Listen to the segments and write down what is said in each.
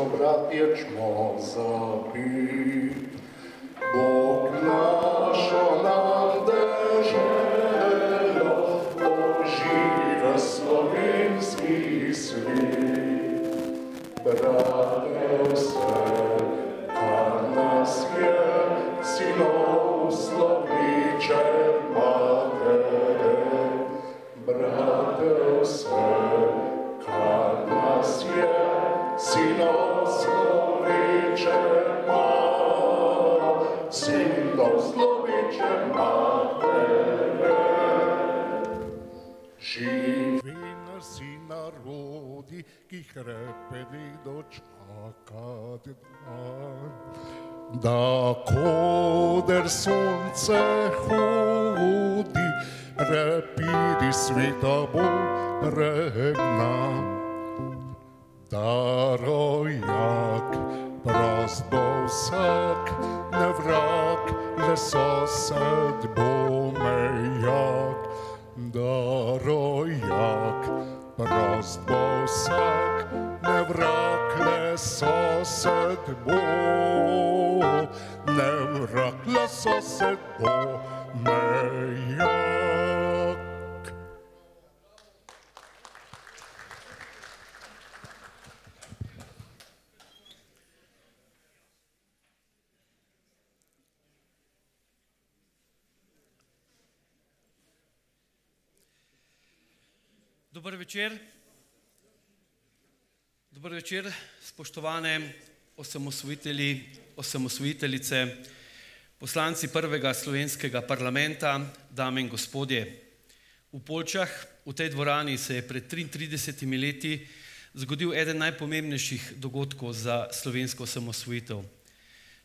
so bratje čmo zapit. Bog našo nam deželo ožive slovenski svit. Brate vse, kar nas je, sinov sloviče matere. Brate vse, kar nas je, sinov sloviče matere. Sinov sloviče matere. Živi nas i narodi, ki hrepeni dočakat dan. Da koder sonce hodi, prepidi sveta bo pregna. Da rojak prost bo vsak, ne vrak, le sosed bo mejak. Da rojak prost bo vsak, ne vrak, le sosed bo. Ne vrak, le sosed bo mejak. Dober večer. Dober večer, spoštovane osamosvojitelji, osamosvojiteljice, poslanci prvega slovenskega parlamenta, dame in gospodje. V Poljčah, v tej dvorani, se je pred 33 leti zgodil eden najpomembnejših dogodkov za slovensko osamosvojitev.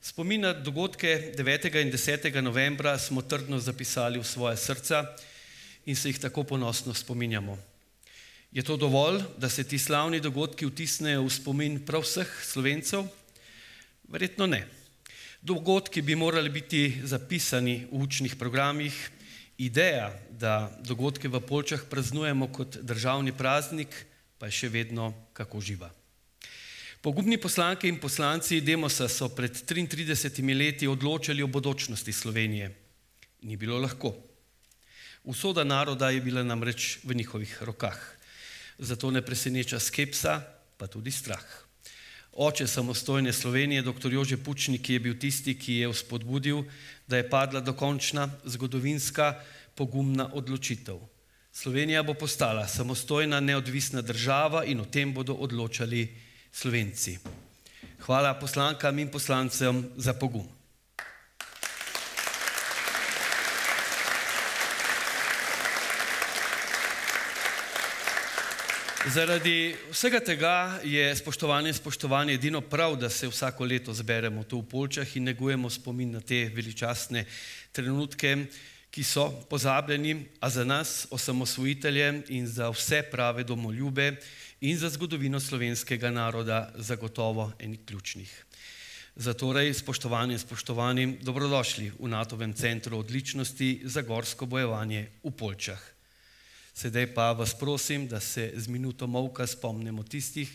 Spomin na dogodke 9. in 10. novembra smo trdno zapisali v svoje srca in se jih tako ponosno spominjamo. Je to dovolj, da se ti slavni dogodki vtisnejo v spomin prav vseh Slovencev? Verjetno ne. Dogodki bi morali biti zapisani v učnih programih. Ideja, da dogodke v Poljčah praznujemo kot državni praznik, pa je še vedno kako živa. Pogumni poslanke in poslanci Demosa so pred 33 leti odločali o bodočnosti Slovenije. Ni bilo lahko. Usoda naroda je bila namreč v njihovih rokah. Zato ne preseneča skepsa, pa tudi strah. Oče samostojne Slovenije, dr. Jože Pučnik, je bil tisti, ki je vzpodbudil, da je padla dokončna zgodovinska pogumna odločitev. Slovenija bo postala samostojna, neodvisna država in o tem bodo odločali Slovenci. Hvala poslankam in poslancem za pogum. Zaradi vsega tega je, spoštovane in spoštovani, edino prav, da se vsako leto zberemo tu v Poljčah in negujemo spomin na te veličastne trenutke, ki so pozabljeni, a za nas, osamosvojitelje, in za vse prave domoljube in za zgodovino slovenskega naroda zagotovo eni ključnih. Zatorej, spoštovani in spoštovani, dobrodošli v NATO-vem centru odličnosti za gorsko bojevanje v Poljčah. Sedaj pa vas prosim, da se z minuto molka spomnimo tistih,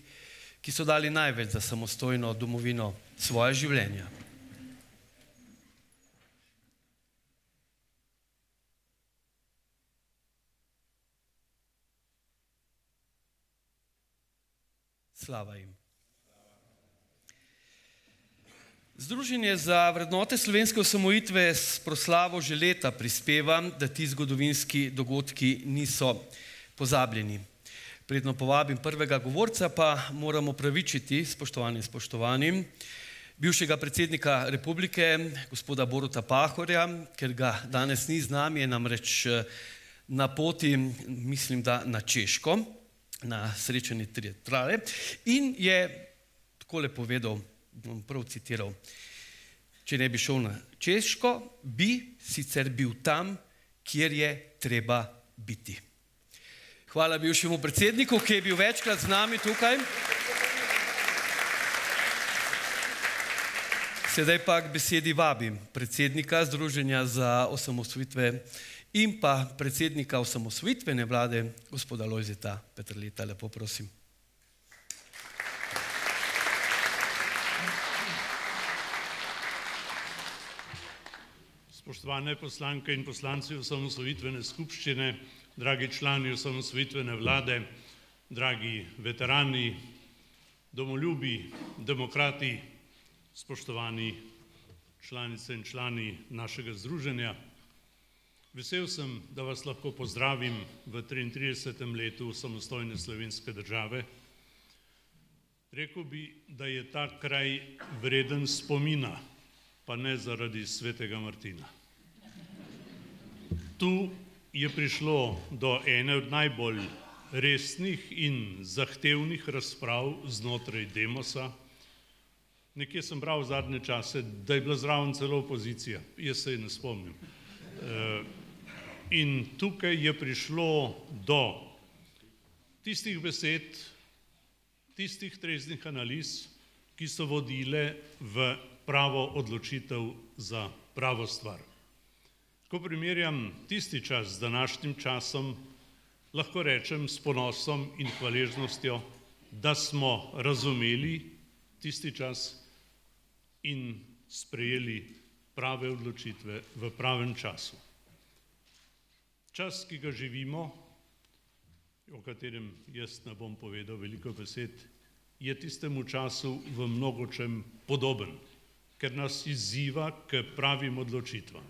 ki so dali največ za samostojno domovino svoja življenja. Slava jim. Združenje za vrednote slovenske osamosvojitve s proslavo že leta prispeva, da ti zgodovinski dogodki niso pozabljeni. Predno povabim prvega govorca, pa moram opravičiti, spoštovani in spoštovanim, bivšega predsednika republike, gospoda Boruta Pahorja, ker ga danes ni z nami, je namreč na poti, mislim, da na Češko, na srečanje trilaterale, in je takole povedal, bom prav citiral: če ne bi šel na Češko, bi sicer bil tam, kjer je treba biti. Hvala bivšemu predsedniku, ki je bil večkrat z nami tukaj. Sedaj pa k besedi vabim predsednika Združenja za osamosvojitve in pa predsednika osamosvojitvene vlade, gospoda Lojzeta Peterleta. Lepo prosim. Spoštovane poslanke in poslanci osamosvojitvene skupščine, dragi člani osamosvojitvene vlade, dragi veterani, domoljubi, demokrati, spoštovani članice in člani našega združenja. Vesel sem, da vas lahko pozdravim v 33. letu samostojne slovenske države. Rekel bi, da je ta kraj vreden spomina, pa ne zaradi svetega Martina. Tu je prišlo do ene od najbolj resnih in zahtevnih razprav znotraj Demosa. Nekje sem bral v zadnje čase, da je bila zraven celo opozicija. Jaz se je ne spomnim. In tukaj je prišlo do tistih besed, tistih treznih analiz, ki so vodile v pravo odločitev za pravo stvar. Ko primerjam tisti čas z današnjim časom, lahko rečem s ponosom in hvaležnostjo, da smo razumeli tisti čas in sprejeli prave odločitve v pravem času. Čas, ki ga živimo, o katerem jaz ne bom povedal veliko besed, je tistemu času v mnogočem podoben, ker nas izziva k pravim odločitvam.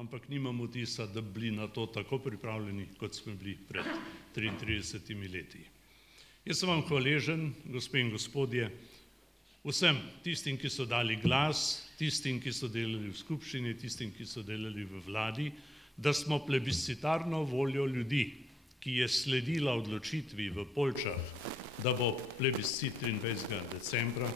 Ampak nimam vtisa, da bi bili na to tako pripravljeni, kot smo bili pred 33 leti. Jaz sem vam hvaležen, gospe in gospodje, vsem tistim, ki so dali glas, tistim, ki so delali v skupščini, tistim, ki so delali v vladi, da smo plebiscitarno voljo ljudi, ki je sledila odločitvi v Poljčah, da bo plebiscit 23. decembra,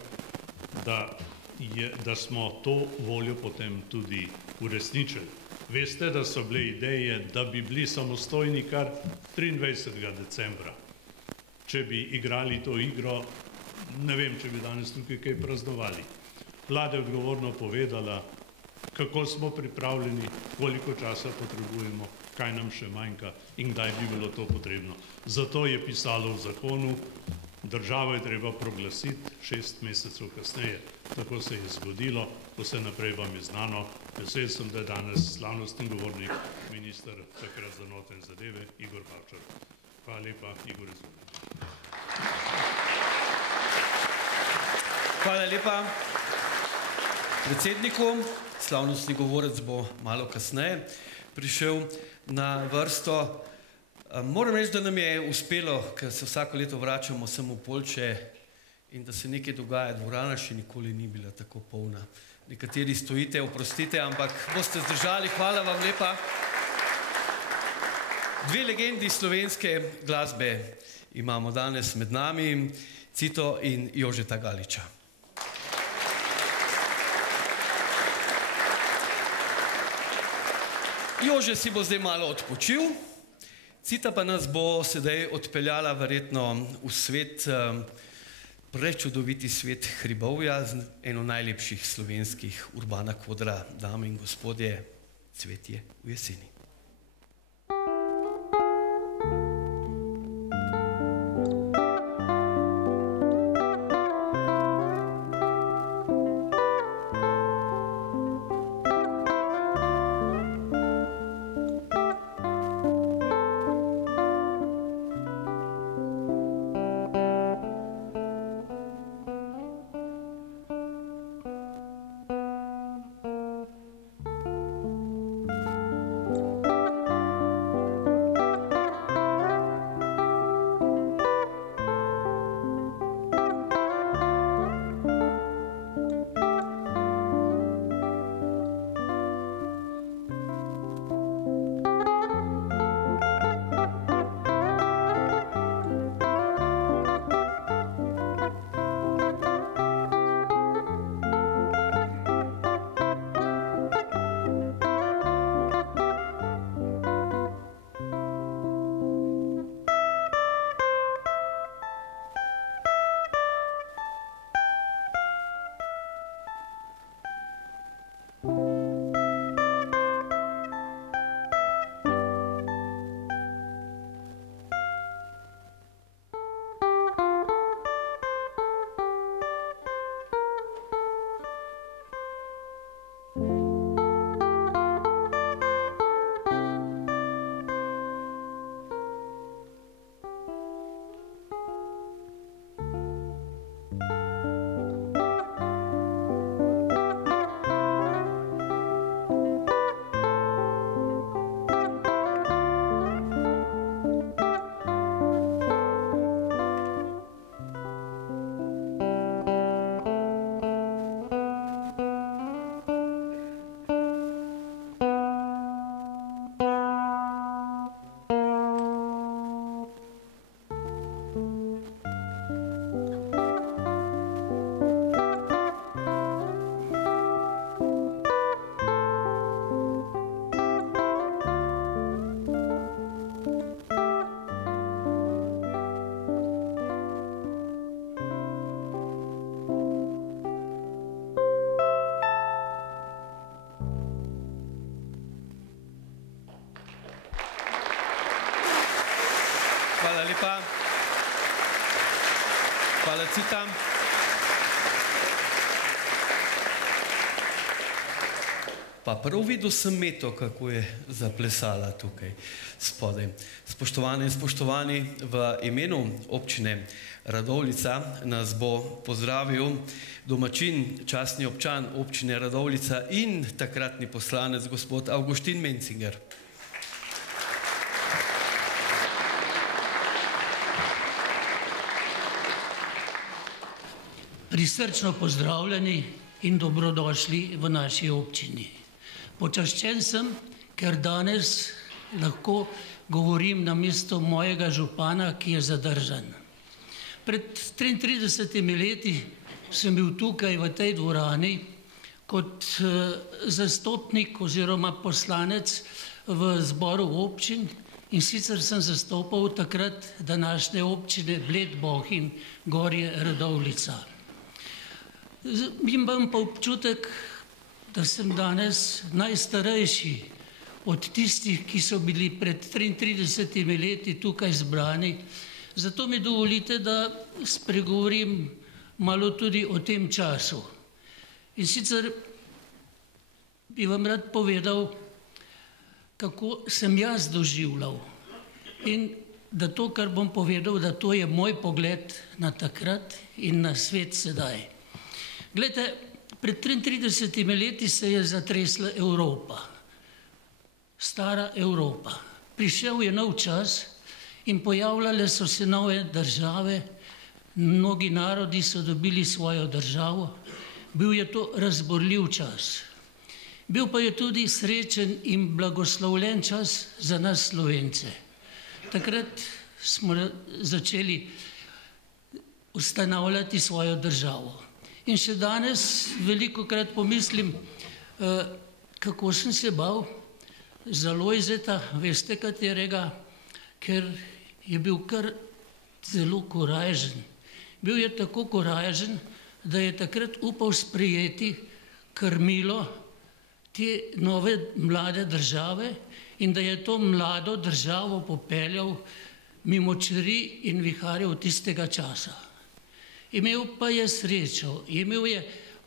da smo to voljo potem tudi uresničili. Veste, da so bile ideje, da bi bili samostojni kar 23. decembra. Če bi igrali to igro, ne vem, če bi danes tukaj kaj praznovali. Vlada je odgovorno povedala, kako smo pripravljeni, koliko časa potrebujemo, kaj nam še manjka in kdaj bi bilo to potrebno. Zato je pisalo v zakonu, državo je treba proglasiti 6 mesecev kasneje. Tako se je zgodilo, vse naprej vam je znano. Vesel sem, da je danes slavnostni govornik, minister takrat za notranje zadeve, Igor Bavčar. Hvala lepa, Igor, izvolite. Hvala lepa predsedniku. Slavnostni govorec bo malo kasneje prišel na vrsto. Moram reči, da nam je uspelo, ker se vsako leto vračamo sem v Poljče in da se nekaj dogaja, dvorana še nikoli ni bila tako polna. Nekateri stojite, oprostite, ampak boste zdržali, hvala vam lepa. Dve legendi slovenske glasbe imamo danes med nami, Cito in Jožeta Galiča. Jože si bo zdaj malo odpočil, Cita pa nas bo sedaj odpeljala verjetno v svet, prečudoviti svet hribovja, eno najlepših slovenskih Urbana Kodra, dame in gospodje, Cvetje v jeseni. Hvala, Cita. Pa prav videl sem Meto, kako je zaplesala tukaj spodaj. Spoštovane in spoštovani, v imenu občine Radovljica nas bo pozdravil domačin, častni občan občine Radovljica in takratni poslanec gospod Avguštin Mencinger. Prisrčno pozdravljeni in dobrodošli v naši občini. Počaščen sem, ker danes lahko govorim namesto mojega župana, ki je zadržan. Pred 33 leti sem bil tukaj v tej dvorani kot zastopnik oziroma poslanec v zboru občin in sicer sem zastopal takrat današnje občine Bled, Bohinj, Gorje, Radovljica. Imam pa občutek, da sem danes najstarejši od tistih, ki so bili pred 33 leti tukaj zbrani. Zato mi dovolite, da spregovorim malo tudi o tem času. In sicer bi vam rad povedal, kako sem jaz doživljal. In da to, kar bom povedal, da to je moj pogled na takrat in na svet sedaj. Glejte, pred 33 leti se je zatresla Evropa, stara Evropa. Prišel je nov čas in pojavljale so se nove države, mnogi narodi so dobili svojo državo. Bil je to razborljiv čas. Bil pa je tudi srečen in blagoslovljen čas za nas Slovence. Takrat smo začeli ustanavljati svojo državo. In še danes velikokrat pomislim, kako sem se bal za Lojzeta, veste katerega, ker je bil kar zelo korajžen. Bil je tako korajžen, da je takrat upal sprejeti krmilo te nove mlade države in da je to mlado državo popeljal mimo čeri in viharjev tistega časa. Imel pa je srečo, imel je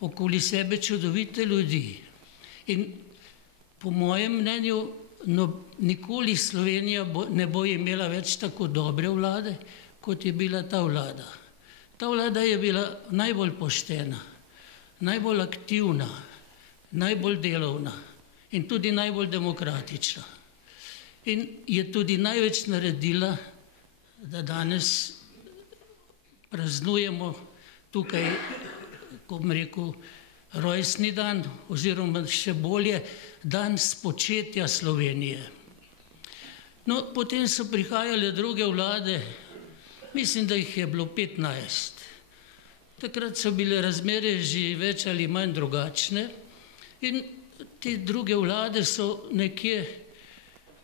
okoli sebe čudovite ljudi. In po mojem mnenju nikoli Slovenija ne bo imela več tako dobre vlade, kot je bila ta vlada. Ta vlada je bila najbolj poštena, najbolj aktivna, najbolj delovna in tudi najbolj demokratična. In je tudi največ naredila, da danes praznujemo tukaj, ko bom rekel, rojstni dan oziroma še bolje dan spočetja Slovenije. No, potem so prihajale druge vlade, mislim, da jih je bilo 15. Takrat so bile razmere že več ali manj drugačne in te druge vlade so nekje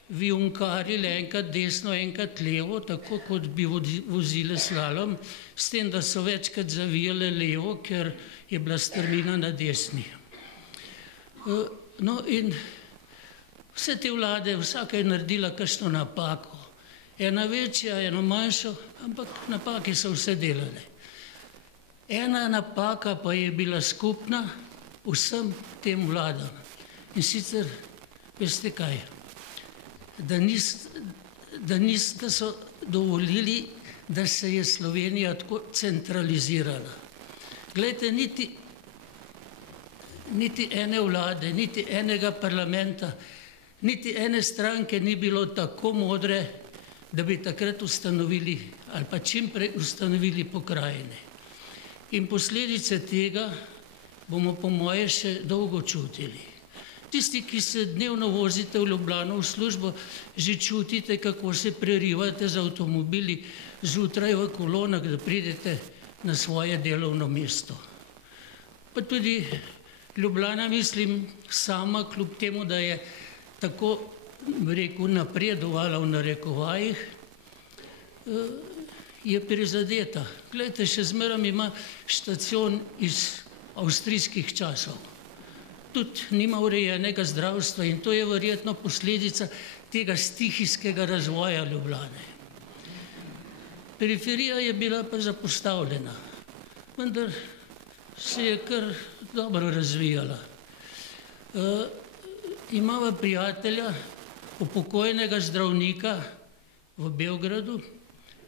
vijunkarili enkrat desno, enkrat levo, tako kot bi vozile slalom, s tem, da so večkrat zavijale levo, ker je bila strmina na desni. No in vse te vlade, vsaka je naredila kakšno napako. Ena večja, ena manjšo, ampak napake so vse delale. Ena napaka pa je bila skupna vsem tem vladam. In sicer, veste kaj? Da so dovolili, da se je Slovenija tako centralizirala. Glejte, niti ene vlade, niti enega parlamenta, niti ene stranke ni bilo tako modre, da bi takrat ustanovili ali pa čimprej ustanovili pokrajine. In posledice tega bomo po moje še dolgo čutili. Tisti, ki se dnevno vozite v Ljubljano v službo, že čutite, kako se prerivate z avtomobili zjutraj v kolonah, da pridete na svoje delovno mesto. Pa tudi Ljubljana, mislim, sama, kljub temu, da je tako, rekel, napredovala v narekovajih, je prizadeta. Glejte, še zmeraj ima štacion iz avstrijskih časov. Tudi nima urejenega zdravstva in to je verjetno posledica tega stihijskega razvoja Ljubljane. Periferija je bila pa zapostavljena. vendar se je kar dobro razvijala. Imava prijatelja, upokojnega zdravnika v Beogradu,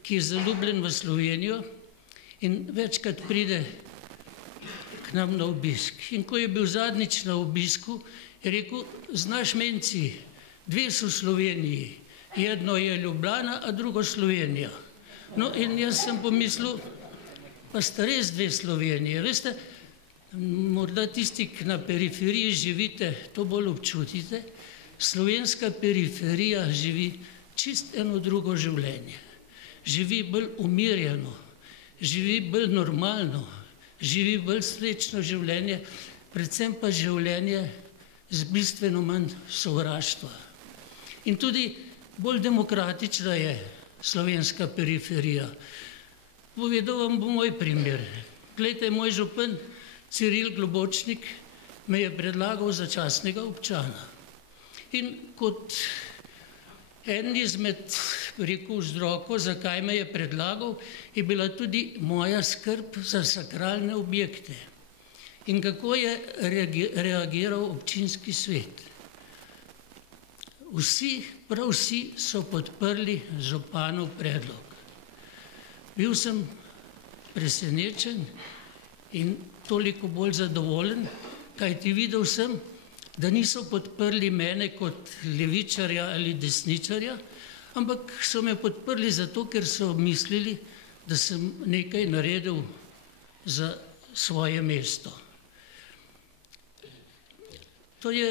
ki je zaljubljen v Slovenijo in večkrat pride k nam na obisk. In ko je bil zadnjič na obisku, je rekel, znaš Menci, dve so v Sloveniji, jedno je Ljubljana, a drugo Slovenija. No in jaz sem pomislil, pa sta res dve Slovenije. Veste, morda tisti, ki na periferiji živite, to bolj občutite, slovenska periferija živi čist eno drugo življenje. Živi bolj umirjeno, živi bolj normalno, živi bolj srečno življenje, predvsem pa življenje z bistveno manj sovraštva. In tudi bolj demokratična je slovenska periferija. Povedal vam bo moj primer. Glejte, moj župan Ciril Globočnik me je predlagal za častnega občana. In kot en izmed, rekel, vzrokov, zakaj me je predlagal, je bila tudi moja skrb za sakralne objekte. In kako je reagiral občinski svet. Vsi, prav vsi so podprli županov predlog. Bil sem presenečen in toliko bolj zadovoljen, kajti videl sem, da niso podprli mene kot levičarja ali desničarja, ampak so me podprli zato, ker so mislili, da sem nekaj naredil za svoje mesto. To je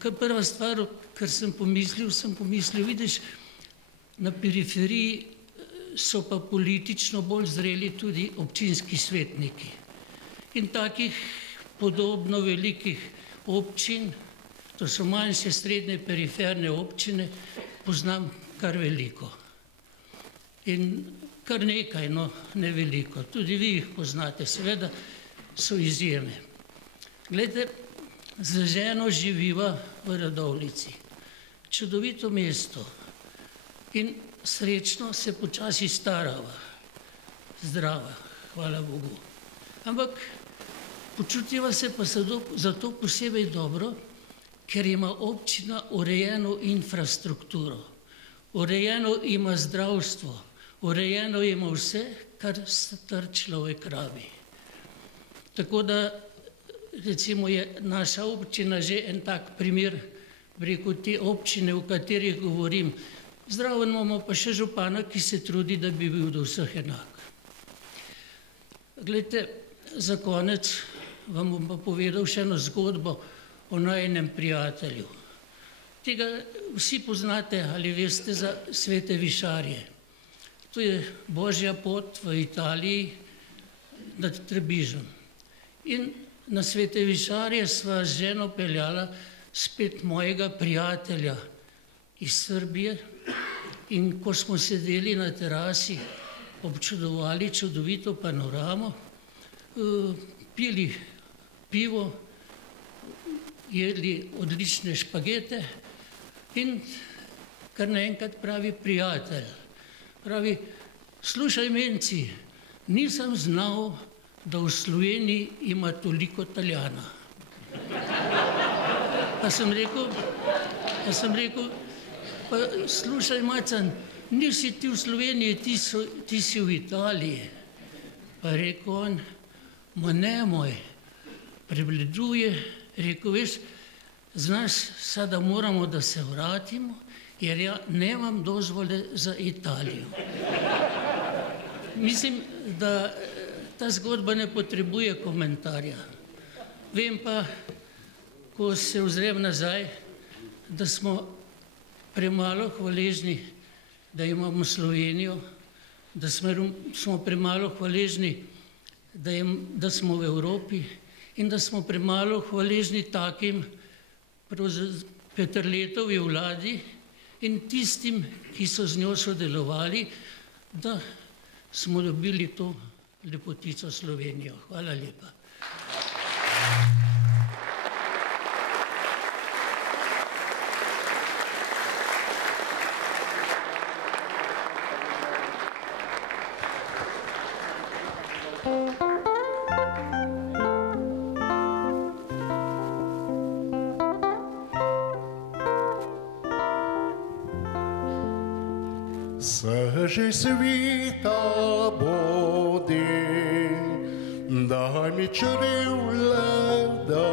prva stvar, kar sem pomislil, vidiš, na periferiji so pa politično bolj zreli tudi občinski svetniki. In takih podobno velikih občin, to so manjše, srednje, periferne občine, poznam kar veliko. In kar nekaj, no, ne veliko. Tudi vi jih poznate, seveda so izjeme. Glejte, z ženo živiva v Radovljici. Čudovito mesto. In srečno se počasi starava. Zdrava, hvala Bogu. Ampak počutiva se pa zato posebej dobro, ker ima občina urejeno infrastrukturo, urejeno ima zdravstvo, urejeno ima vse, kar star človek rabi. Tako da, recimo, je naša občina že en tak primer, rekel, te občine, o katerih govorim. Zraven imamo pa še župana, ki se trudi, da bi bil do vseh enak. Glejte, za konec vam bom pa povedal še eno zgodbo o najinem prijatelju. Tega vsi poznate ali veste za Svete višarje. To je božja pot v Italiji nad Trebižem. In na Svete višarje sva z ženo peljala spet mojega prijatelja iz Srbije in ko smo sedeli na terasi, občudovali čudovito panoramo, pili pivo, jedli odlične špagete in kar naenkrat pravi prijatelj. Pravi, slušaj Menci, nisem znal, da v Sloveniji ima toliko Italijana. Pa sem rekel, pa slušaj Macan, nisi ti v Sloveniji, ti si v Italiji. Pa rekel on, ma nemoj, prebleduje, rekel, veš, znaš, sada moramo, da se vratimo, jer ja nemam dozvole za Italijo. Mislim, da ta zgodba ne potrebuje komentarja. Vem pa, ko se ozrem nazaj, da smo premalo hvaležni, da imamo Slovenijo, da smo premalo hvaležni, da smo v Evropi in da smo premalo hvaležni takim Peterletovi vladi in tistim, ki so z njo sodelovali, da smo dobili to lepotico Slovenijo. Hvala lepa. Săji svita bodin, daj mi črivle da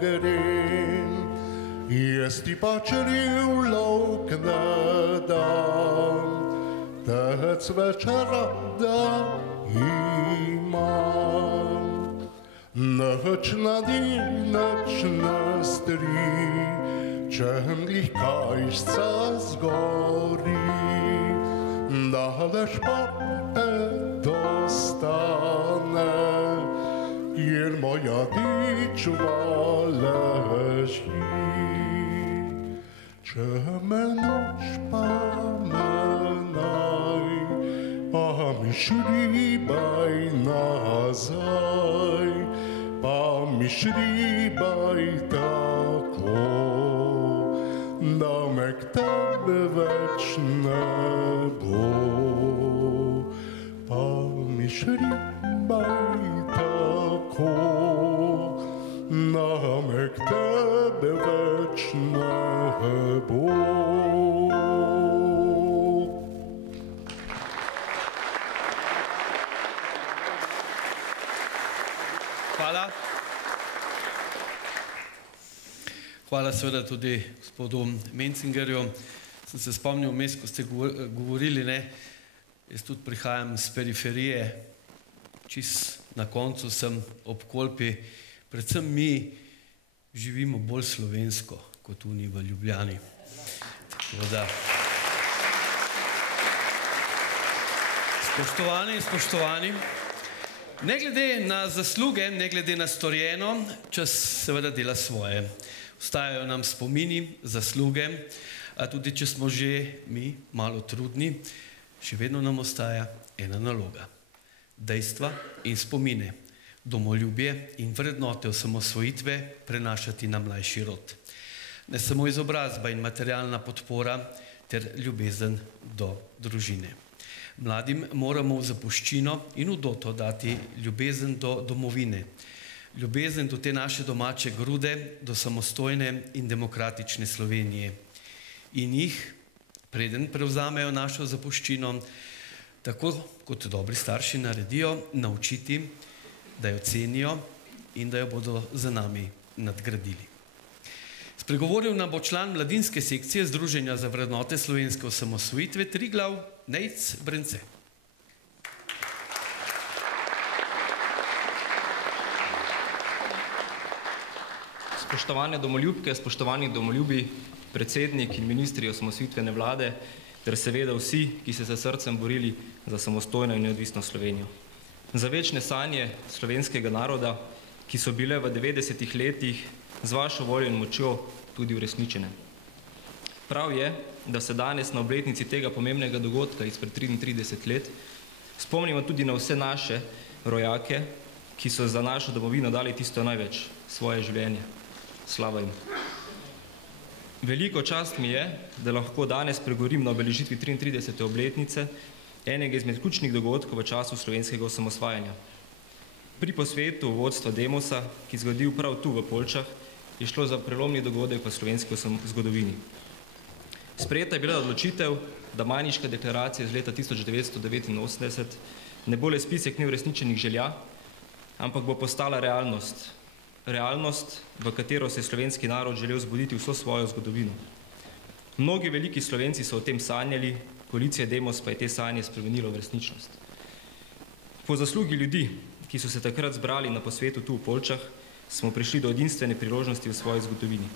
grem, jesti pa črivlov k ne dam, tec večera da imam. Noč na din, noč na stri, čemlih kajšca zgori, daleč pa dostane, kjer moja dičva leži. Če me noč pa menaj, pa mi šribaj nazaj, pa mi šribaj tako, da me k tebe več ne bo. Pa mi šribaj tako, da me k tebe več ne bo. Hvala. Hvala seveda tudi gospodu Mencingerju. Sem se spomnil vmes, ko ste govorili, ne, jaz tudi prihajam z periferije, čist na koncu sem ob Kolpi, predvsem mi živimo bolj slovensko, kot oni v Ljubljani. Tako da. Spoštovani in spoštovani, ne glede na zasluge, ne glede na storjeno, čas seveda dela svoje. Ostajajo nam spomini, zasluge, a tudi če smo že mi malo trudni, še vedno nam ostaja ena naloga. Dejstva in spomine, domoljubje in vrednote osamosvojitve prenašati na mlajši rod. Ne samo izobrazba in materialna podpora ter ljubezen do družine. Mladim moramo v zapuščino in v doto dati ljubezen do domovine, ljubezen do te naše domače grude, do samostojne in demokratične Slovenije. In jih, preden prevzamejo našo zapuščino, tako kot dobri starši naredijo, naučiti, da jo cenijo in da jo bodo za nami nadgradili. Spregovoril nam bo član mladinske sekcije Združenja za vrednote slovenske osamosvojitve Triglav, Nejc Brence. Spoštovane domoljubke, spoštovani domoljubi, predsednik in ministri osamosvojitvene vlade, ter seveda vsi, ki ste se srcem borili za samostojno in neodvisno Slovenijo. Za večne sanje slovenskega naroda, ki so bile v 90-ih letih z vašo voljo in močjo tudi uresničene. Prav je, da se danes na obletnici tega pomembnega dogodka izpred 33 let spomnimo tudi na vse naše rojake, ki so za našo domovino dali tisto največ, svoje življenje. Slava jim. Veliko čast mi je, da lahko danes pregovorim na obeležitvi 33. obletnice enega izmed ključnih dogodkov v času slovenskega osamosvajanja. Pri posvetu vodstva Demosa, ki zgodil prav tu v Poljčah, je šlo za prelomni dogodek v slovenski zgodovini. Sprejeta je bila odločitev, da Majniška deklaracija iz leta 1989 ne bo le spisek neuresničenih želja, ampak bo postala realnost. Realnost, v katero se je slovenski narod želel zbuditi vso svojo zgodovino. Mnogi veliki Slovenci so o tem sanjali, koalicija Demos pa je te sanje spremenila v resničnost. Po zaslugi ljudi, ki so se takrat zbrali na posvetu tu v Poljčah, smo prišli do edinstvene priložnosti v svoji zgodovini.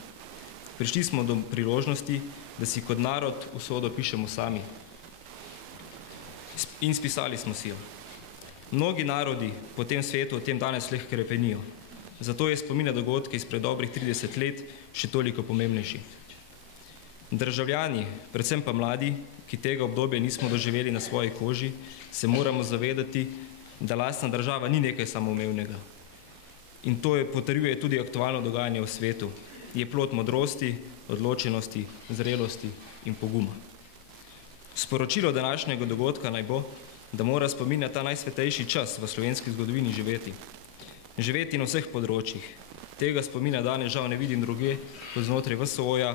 Prišli smo do priložnosti, da si kot narod usodo pišemo sami. In spisali smo si jo. Mnogi narodi po tem svetu o tem danes le krepenijo. Zato je spomin na dogodke izpred dobrih 30 let še toliko pomembnejši. Državljani, predvsem pa mladi, ki tega obdobja nismo doživeli na svoji koži, se moramo zavedati, da lastna država ni nekaj samoumevnega. In to potrjuje tudi aktualno dogajanje v svetu. Je plod modrosti, odločenosti, zrelosti in poguma. Sporočilo današnjega dogodka naj bo, da mora spomin na ta najsvetejši čas v slovenski zgodovini živeti. Živeti na vseh področjih. Tega spomina danes žal ne vidim druge, kot znotraj VSO-ja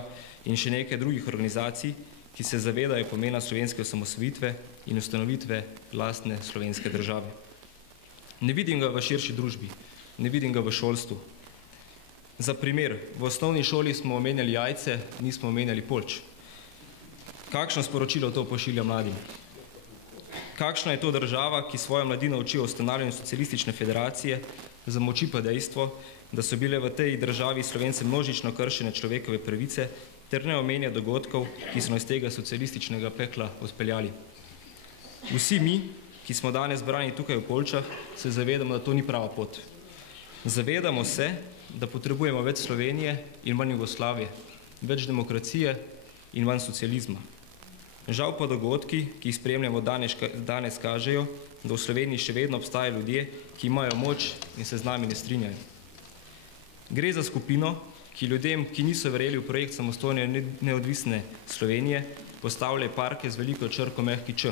in še nekaj drugih organizacij, ki se zavedajo pomena slovenske osamosvojitve in ustanovitve lastne slovenske države. Ne vidim ga v širši družbi, ne vidim ga v šolstvu. Za primer, v osnovni šoli smo omenjali jajce, nismo omenjali Poljč. Kakšno sporočilo to pošilja mladim? Kakšna je to država, ki svojo mladino uči o ustanavljanju socialistične federacije, zamoči pa dejstvo, da so bile v tej državi Slovence množično kršene človekove pravice, ter ne omenja dogodkov, ki so nas tega socialističnega pekla odpeljali. Vsi mi, ki smo danes zbrani tukaj v Poljčah, se zavedamo, da to ni prava pot. Zavedamo se, da potrebujemo več Slovenije in manj Jugoslavije, več demokracije in manj socializma. Žal pa dogodki, ki jih spremljamo danes kažejo, da v Sloveniji še vedno obstajajo ljudje, ki imajo moč in se z nami ne strinjajo. Gre za skupino, ki ljudem, ki niso verjeli v projekt samostojne neodvisne Slovenije, postavlja parke z veliko črko mehki Č.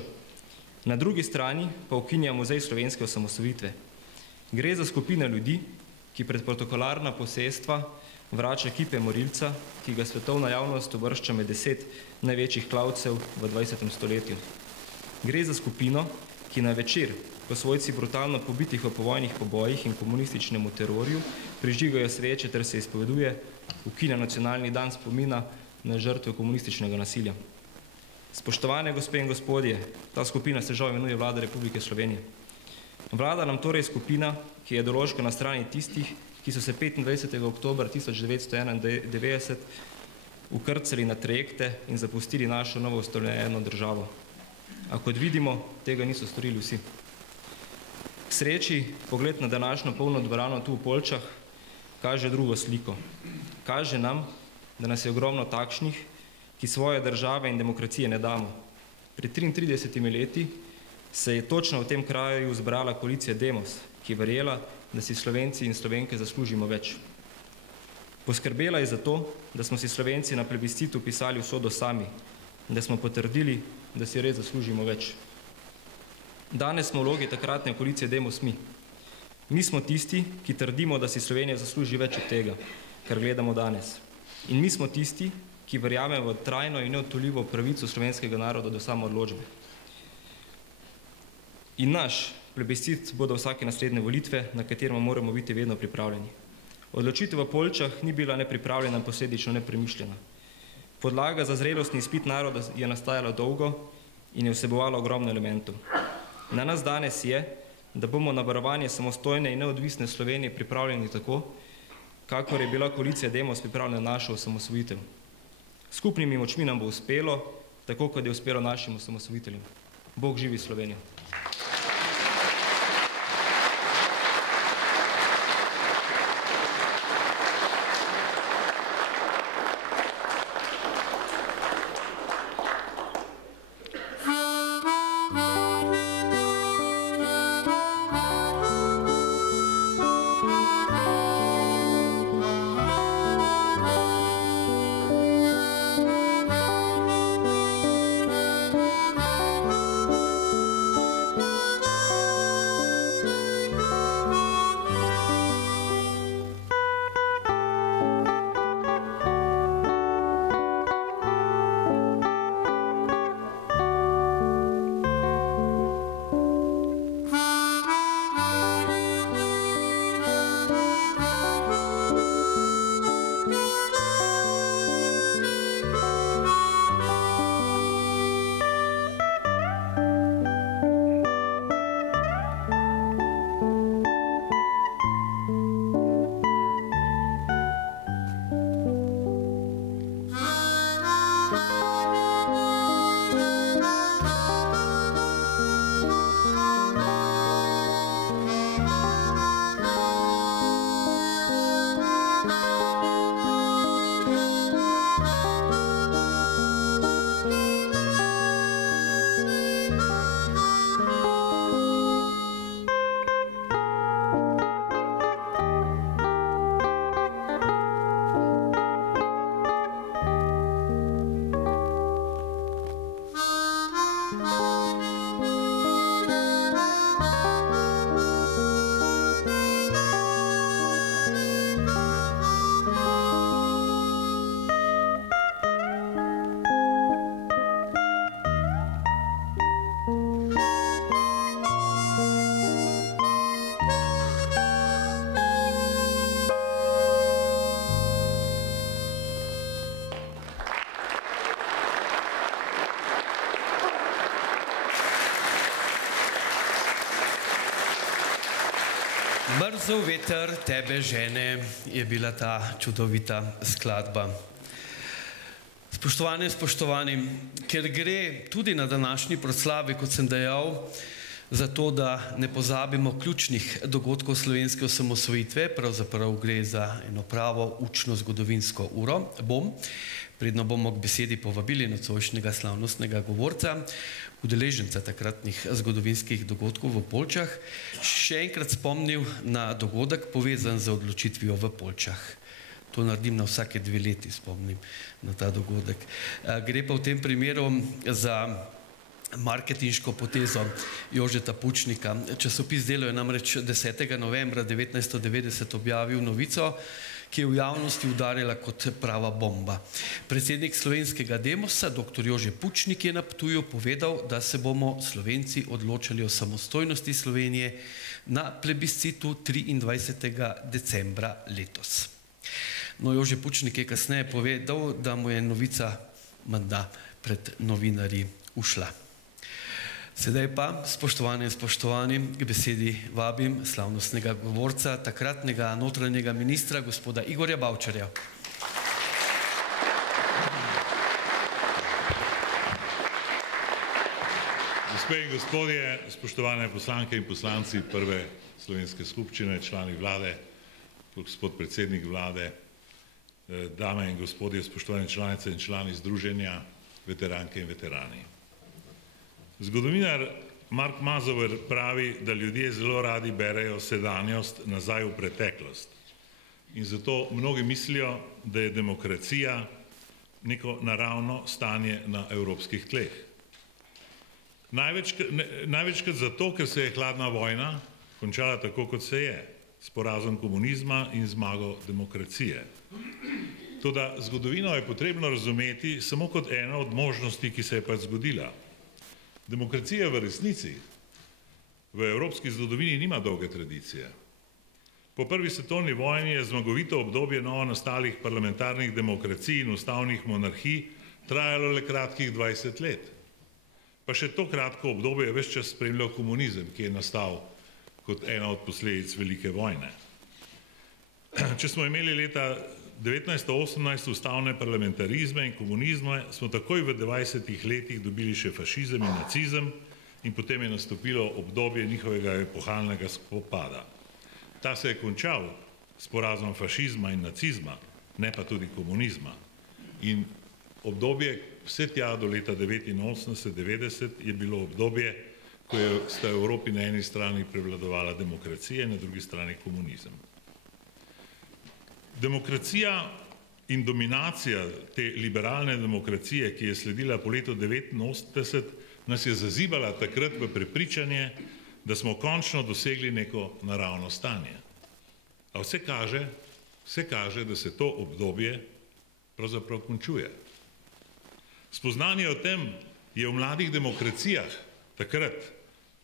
Na drugi strani pa ukinja Muzej slovenske osamosvojitve. Gre za skupino ljudi, ki pred protokolarna posestva vrača kipe morilca, ki ga svetovna javnost uvršča med 10 največjih klavcev v 20. stoletju. Gre za skupino, ki na večer, ko svojci brutalno pobitih v povojnih pobojih in komunističnemu terorju prižigajo sveče ter se izpoveduje, ukinja nacionalni dan spomina na žrtve komunističnega nasilja. Spoštovane gospe in gospodje, ta skupina se žal imenuje Vlada Republike Slovenije. Vlada nam torej skupina, ki je ideološko na strani tistih, ki so se 25. oktobra 1991 ukrcali na trajekte in zapustili našo novo ustanovljeno državo. A kot vidimo, tega niso storili vsi. K sreči, pogled na današnjo polno dvorano tu v Poljčah kaže drugo sliko. Kaže nam, da nas je ogromno takšnih, ki svoje države in demokracije ne damo. Pred 33 leti se je točno v tem kraju zbrala koalicija Demos, ki je verjela, da si Slovenci in Slovenke zaslužimo več. Poskrbela je za to, da smo si Slovenci na plebiscitu pisali usodo sami, da smo potrdili, da si res zaslužimo več. Danes smo v vlogi takratne koalicije Demos mi. Mi smo tisti, ki trdimo, da si Slovenija zasluži več od tega, kar gledamo danes. In mi smo tisti, ki verjamemo v trajno in neodtujljivo pravico slovenskega naroda do samoodločbe. In naš plebiscit bodo vsake naslednje volitve, na katerem moramo biti vedno pripravljeni. Odločitev v Poljčah ni bila nepripravljena in posledično nepremišljena. Podlaga za zrelostni izpit naroda je nastajala dolgo in je vsebovala ogromno elementov. Na nas danes je, da bomo na varovanje samostojne in neodvisne Slovenije pripravljeni tako, kakor je bila koalicija Demos pripravljena na našo osamosvojitev. Skupnimi močmi nam bo uspelo, tako kot je uspelo našim osamosvojiteljem. Bog živi Slovenijo! Brzo veter tebe žene je bila ta čudovita skladba. Spoštovane in spoštovani, ker gre tudi na današnji proslavi, kot sem dejal, za to, da ne pozabimo ključnih dogodkov slovenske osamosvojitve, pravzaprav gre za eno pravo učno zgodovinsko uro, predno bomo k besedi povabili nocojšnjega slavnostnega govorca, udeleženca takratnih zgodovinskih dogodkov v Poljčah, še enkrat spomnil na dogodek povezan z odločitvijo v Poljčah. To naredim na vsake 2 leti, spomnim na ta dogodek. Gre pa v tem primeru za marketinško potezo Jožeta Pučnika. Časopis Delo je namreč 10. novembra 1990 objavil novico, ki je v javnosti udarila kot prava bomba. Predsednik slovenskega Demosa, dr. Jože Pučnik, je na Ptuju povedal, da se bomo Slovenci odločali o samostojnosti Slovenije na plebiscitu 23. decembra letos. No, Jože Pučnik je kasneje povedal, da mu je novica menda pred novinarji ušla. Sedaj pa, spoštovane in spoštovani, k besedi vabim slavnostnega govorca, takratnega notranjega ministra, gospoda Igorja Bavčarja. Gospe in gospodje, spoštovane poslanke in poslanci prve slovenske skupščine, člani vlade, gospod predsednik vlade, dame in gospodje, spoštovane članice in člani združenja, veteranke in veterani. Zgodovinar Mark Mazover pravi, da ljudje zelo radi berejo sedanjost nazaj v preteklost. In zato mnogi mislijo, da je demokracija neko naravno stanje na evropskih tleh. Največkrat zato, ker se je hladna vojna končala tako, kot se je, s porazom komunizma in zmago demokracije. Toda zgodovino je potrebno razumeti samo kot eno od možnosti, ki se je pač zgodila. Demokracija v resnici v evropski zgodovini nima dolge tradicije. Po prvi svetovni vojni je zmagovito obdobje novo nastalih parlamentarnih demokracij in ustavnih monarhij trajalo le kratkih 20 let. Pa še to kratko obdobje je ves čas spremljal komunizem, ki je nastal kot ena od posledic velike vojne. Če smo imeli leta 1918 ustavne parlamentarizme in komunizme, smo takoj v 20 letih dobili še fašizem in nacizem in potem je nastopilo obdobje njihovega epohalnega spopada. Ta se je končal s porazom fašizma in nacizma, ne pa tudi komunizma. In obdobje vse tja do leta 1989-90 je bilo obdobje, ko sta v Evropi na eni strani prevladovala demokracija in na drugi strani komunizem. Demokracija in dominacija te liberalne demokracije, ki je sledila po letu 1989, nas je zazibala takrat v prepričanje, da smo končno dosegli neko naravno stanje. A vse kaže, da se to obdobje pravzaprav končuje. Spoznanje o tem je v mladih demokracijah takrat,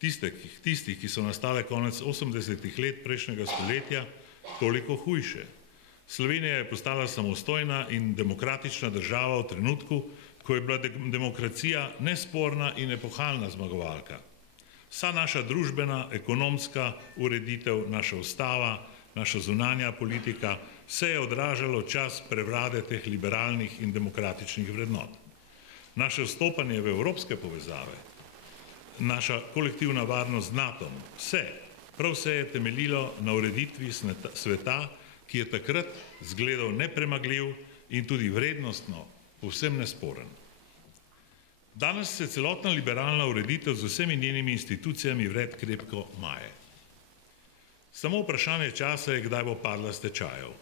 tistih, ki so nastale konec 80-ih let prejšnjega stoletja, toliko hujše. Slovenija je postala samostojna in demokratična država v trenutku, ko je bila demokracija nesporna in epohalna zmagovalka. Vsa naša družbena, ekonomska ureditev, naša ustava, naša zunanja politika, vse je odražalo čas prevlade teh liberalnih in demokratičnih vrednot. Naše vstopanje v evropske povezave, naša kolektivna varnost z NATO-om, prav vse je temeljilo na ureditvi sveta, ki je takrat zgledal nepremagljiv in tudi vrednostno povsem nesporen. Danes se celotna liberalna ureditev z vsemi njenimi institucijami vred krepko maje. Samo vprašanje časa je, kdaj bo padla s tečajev.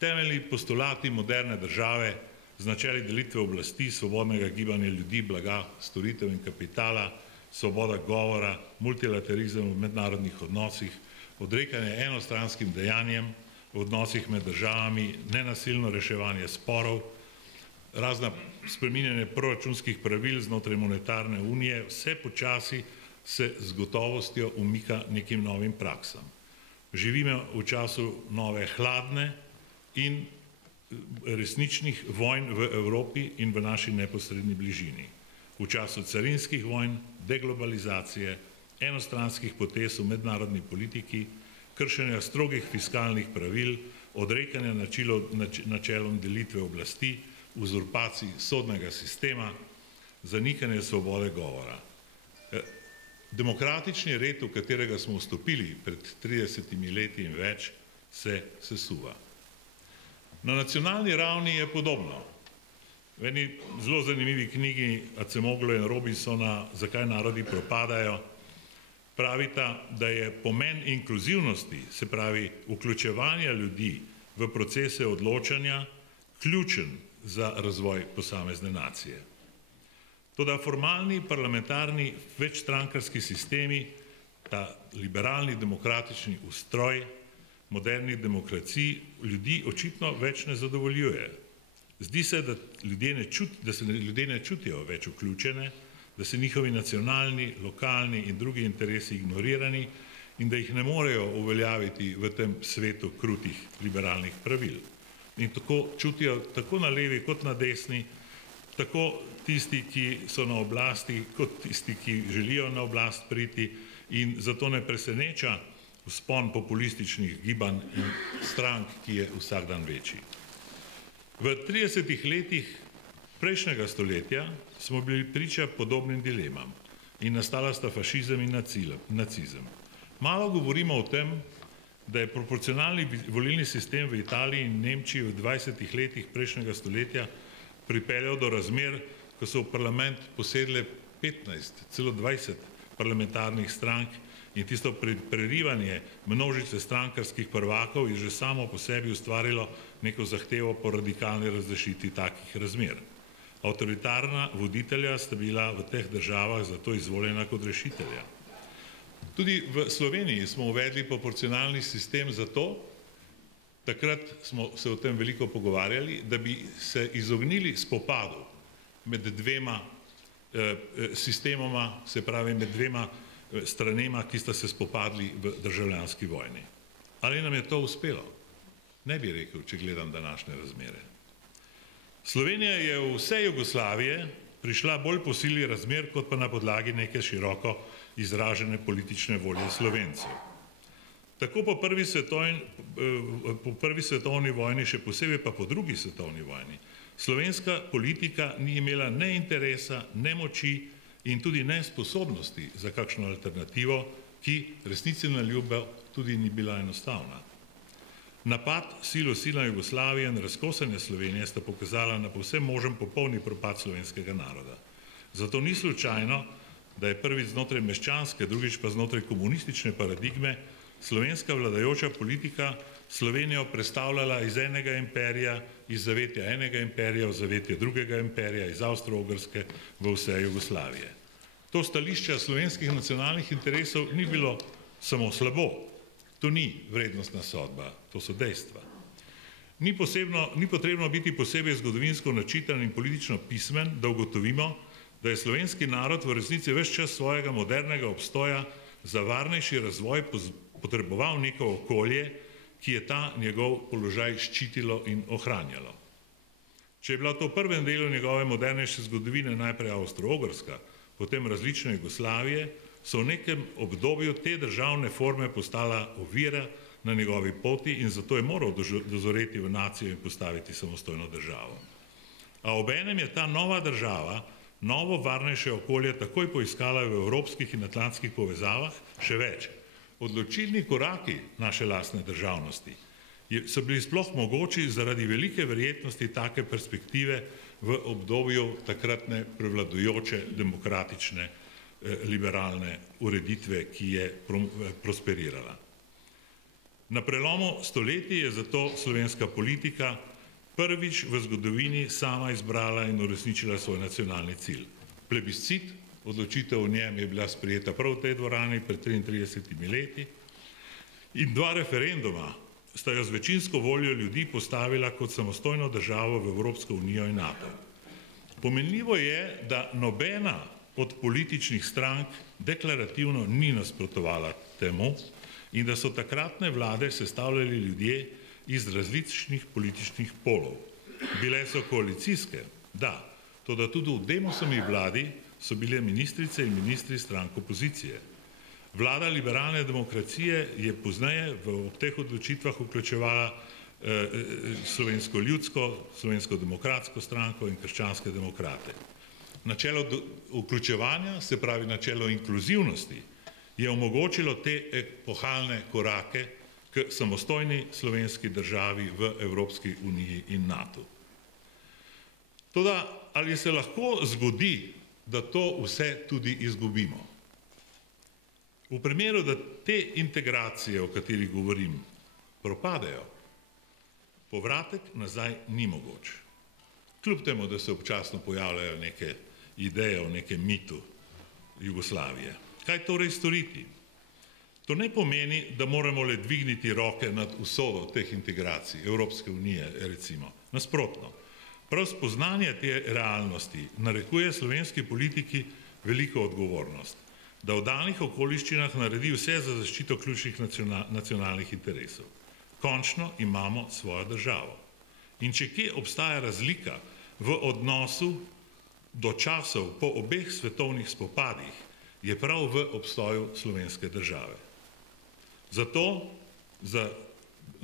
Temeljni postulati moderne države z načeli delitve oblasti, svobodnega gibanja ljudi, blaga, storitev in kapitala, svoboda govora, multilaterizem v mednarodnih odnosih, odrekanje enostranskim dejanjem, v odnosih med državami, nenasilno reševanje sporov, razna spreminjanje proračunskih pravil znotraj monetarne unije, vse počasi se z gotovostjo umika nekim novim praksam. Živimo v času nove hladne in resničnih vojn v Evropi in v naši neposredni bližini. V času carinskih vojn, deglobalizacije, enostranskih potez v mednarodni politiki, kršenja strogih fiskalnih pravil, odrekanja načelom delitve oblasti, uzurpacij sodnega sistema, zanikanje svobode govora. Demokratični red, v katerega smo vstopili pred 30 leti in več, se sesuva. Na nacionalni ravni je podobno. V eni zelo zanimivi knjigi Acemoglu in Robinsona Zakaj narodi propadajo, pravita, da je pomen inkluzivnosti, se pravi vključevanja ljudi v procese odločanja, ključen za razvoj posamezne nacije. Toda formalni parlamentarni večstrankarski sistemi, ta liberalni demokratični ustroj modernih demokracij ljudi očitno več ne zadovoljuje. Zdi se, da se ljudje ne čutijo več vključene, da se njihovi nacionalni, lokalni in drugi interesi ignorirani in da jih ne morejo uveljaviti v tem svetu krutih liberalnih pravil. In tako čutijo tako na levi kot na desni, tako tisti, ki so na oblasti, kot tisti, ki želijo na oblast priti, in zato ne preseneča vzpon populističnih gibanj in strank, ki je vsak dan večji. V 30 letih prejšnjega stoletja smo bili priča podobnim dilemam in nastala sta fašizem in nacizem. Malo govorimo o tem, da je proporcionalni volilni sistem v Italiji in Nemčiji v 20 letih prejšnjega stoletja pripeljal do razmer, ko so v parlament posedle 15, celo 20 parlamentarnih strank in tisto prerivanje množice strankarskih prvakov je že samo po sebi ustvarilo neko zahtevo po radikalni razrešitvi takih razmer. Avtoritarna voditelja sta bila v teh državah zato izvoljena kot rešitelja. Tudi v Sloveniji smo uvedli proporcionalni sistem zato, takrat smo se o tem veliko pogovarjali, da bi se izognili spopadu med dvema sistemoma, se pravi med dvema stranema, ki sta se spopadli v državljanski vojni. Ali nam je to uspelo? Ne bi rekel, če gledam današnje razmere. Slovenija je v vse Jugoslavije prišla bolj po sili razmer, kot pa na podlagi neke široko izražene politične volje Slovencev. Tako po prvi svetovni vojni, še posebej pa po drugi svetovni vojni, slovenska politika ni imela ne interesa, ne moči in tudi ne sposobnosti za kakšno alternativo, ki resnici na ljubo tudi ni bila enostavna. Napad sila Jugoslavije in razkosanje Slovenije sta pokazala na povsem možen popolni propad slovenskega naroda. Zato ni slučajno, da je prvič znotraj meščanske, drugič pa znotraj komunistične paradigme slovenska vladajoča politika Slovenijo predstavljala iz enega imperija, iz zavetja enega imperija v zavetje drugega imperija, iz Avstro-Ogrske v vse Jugoslavije. To stališče slovenskih nacionalnih interesov ni bilo samo slabo. To ni vrednostna sodba, to so dejstva. Ni potrebno biti posebej zgodovinsko načitan in politično pismen, da ugotovimo, da je slovenski narod v resnici ves čas svojega modernega obstoja za varnejši razvoj potreboval neko okolje, ki je ta njegov položaj ščitilo in ohranjalo. Če je bila to v prvem delu njegove modernejše zgodovine najprej Avstro-Ogrska, potem različne Jugoslavije, so v nekem obdobju te državne forme postala ovira na njegovi poti in zato je moral dozoreti v nacijo in postaviti samostojno državo. A obenem je ta nova država, novo varnejše okolje takoj poiskala v evropskih in atlantskih povezavah, še več. Odločilni koraki naše lastne državnosti so bili sploh mogoči zaradi velike verjetnosti take perspektive v obdobju takratne prevladujoče demokratične liberalne ureditve, ki je prosperirala. Na prelomu stoletij je zato slovenska politika prvič v zgodovini sama izbrala in uresničila svoj nacionalni cilj. Plebiscit, odločitev o njem je bila sprejeta prav v tej dvorani pred 33 leti in dva referenduma sta jo z večinsko voljo ljudi postavila kot samostojno državo v Evropsko unijo in NATO. Pomenljivo je, da nobena od političnih strank deklarativno ni nasprotovala temu in da so takratne vlade sestavljali ljudje iz različnih političnih polov. Bile so koalicijske, da, toda tudi v Demosovi vladi so bile ministrice in ministri strank opozicije. Vlada liberalne demokracije je pozneje v teh odločitvah vključevala Slovensko ljudsko, Slovensko demokratsko stranko in krščanske demokrate. Načelo vključevanja, se pravi načelo inkluzivnosti, je omogočilo te epohalne korake k samostojni slovenski državi v Evropski uniji in NATO. Toda, ali se lahko zgodi, da to vse tudi izgubimo? V primeru, da te integracije, o katerih govorim, propadejo, povratek nazaj ni mogoč. Kljub temu, da se občasno pojavljajo neke ideje o nekem mitu Jugoslavije. Kaj torej storiti? To ne pomeni, da moramo le dvigniti roke nad usodo teh integracij, Evropske unije recimo. Nasprotno, prav spoznanje te realnosti narekuje slovenski politiki veliko odgovornost, da v danih okoliščinah naredi vse za zaščito ključnih nacionalnih interesov. Končno imamo svojo državo. In če kje obstaja razlika v odnosu do časov po obeh svetovnih spopadih, je prav v obstoju slovenske države. Zato za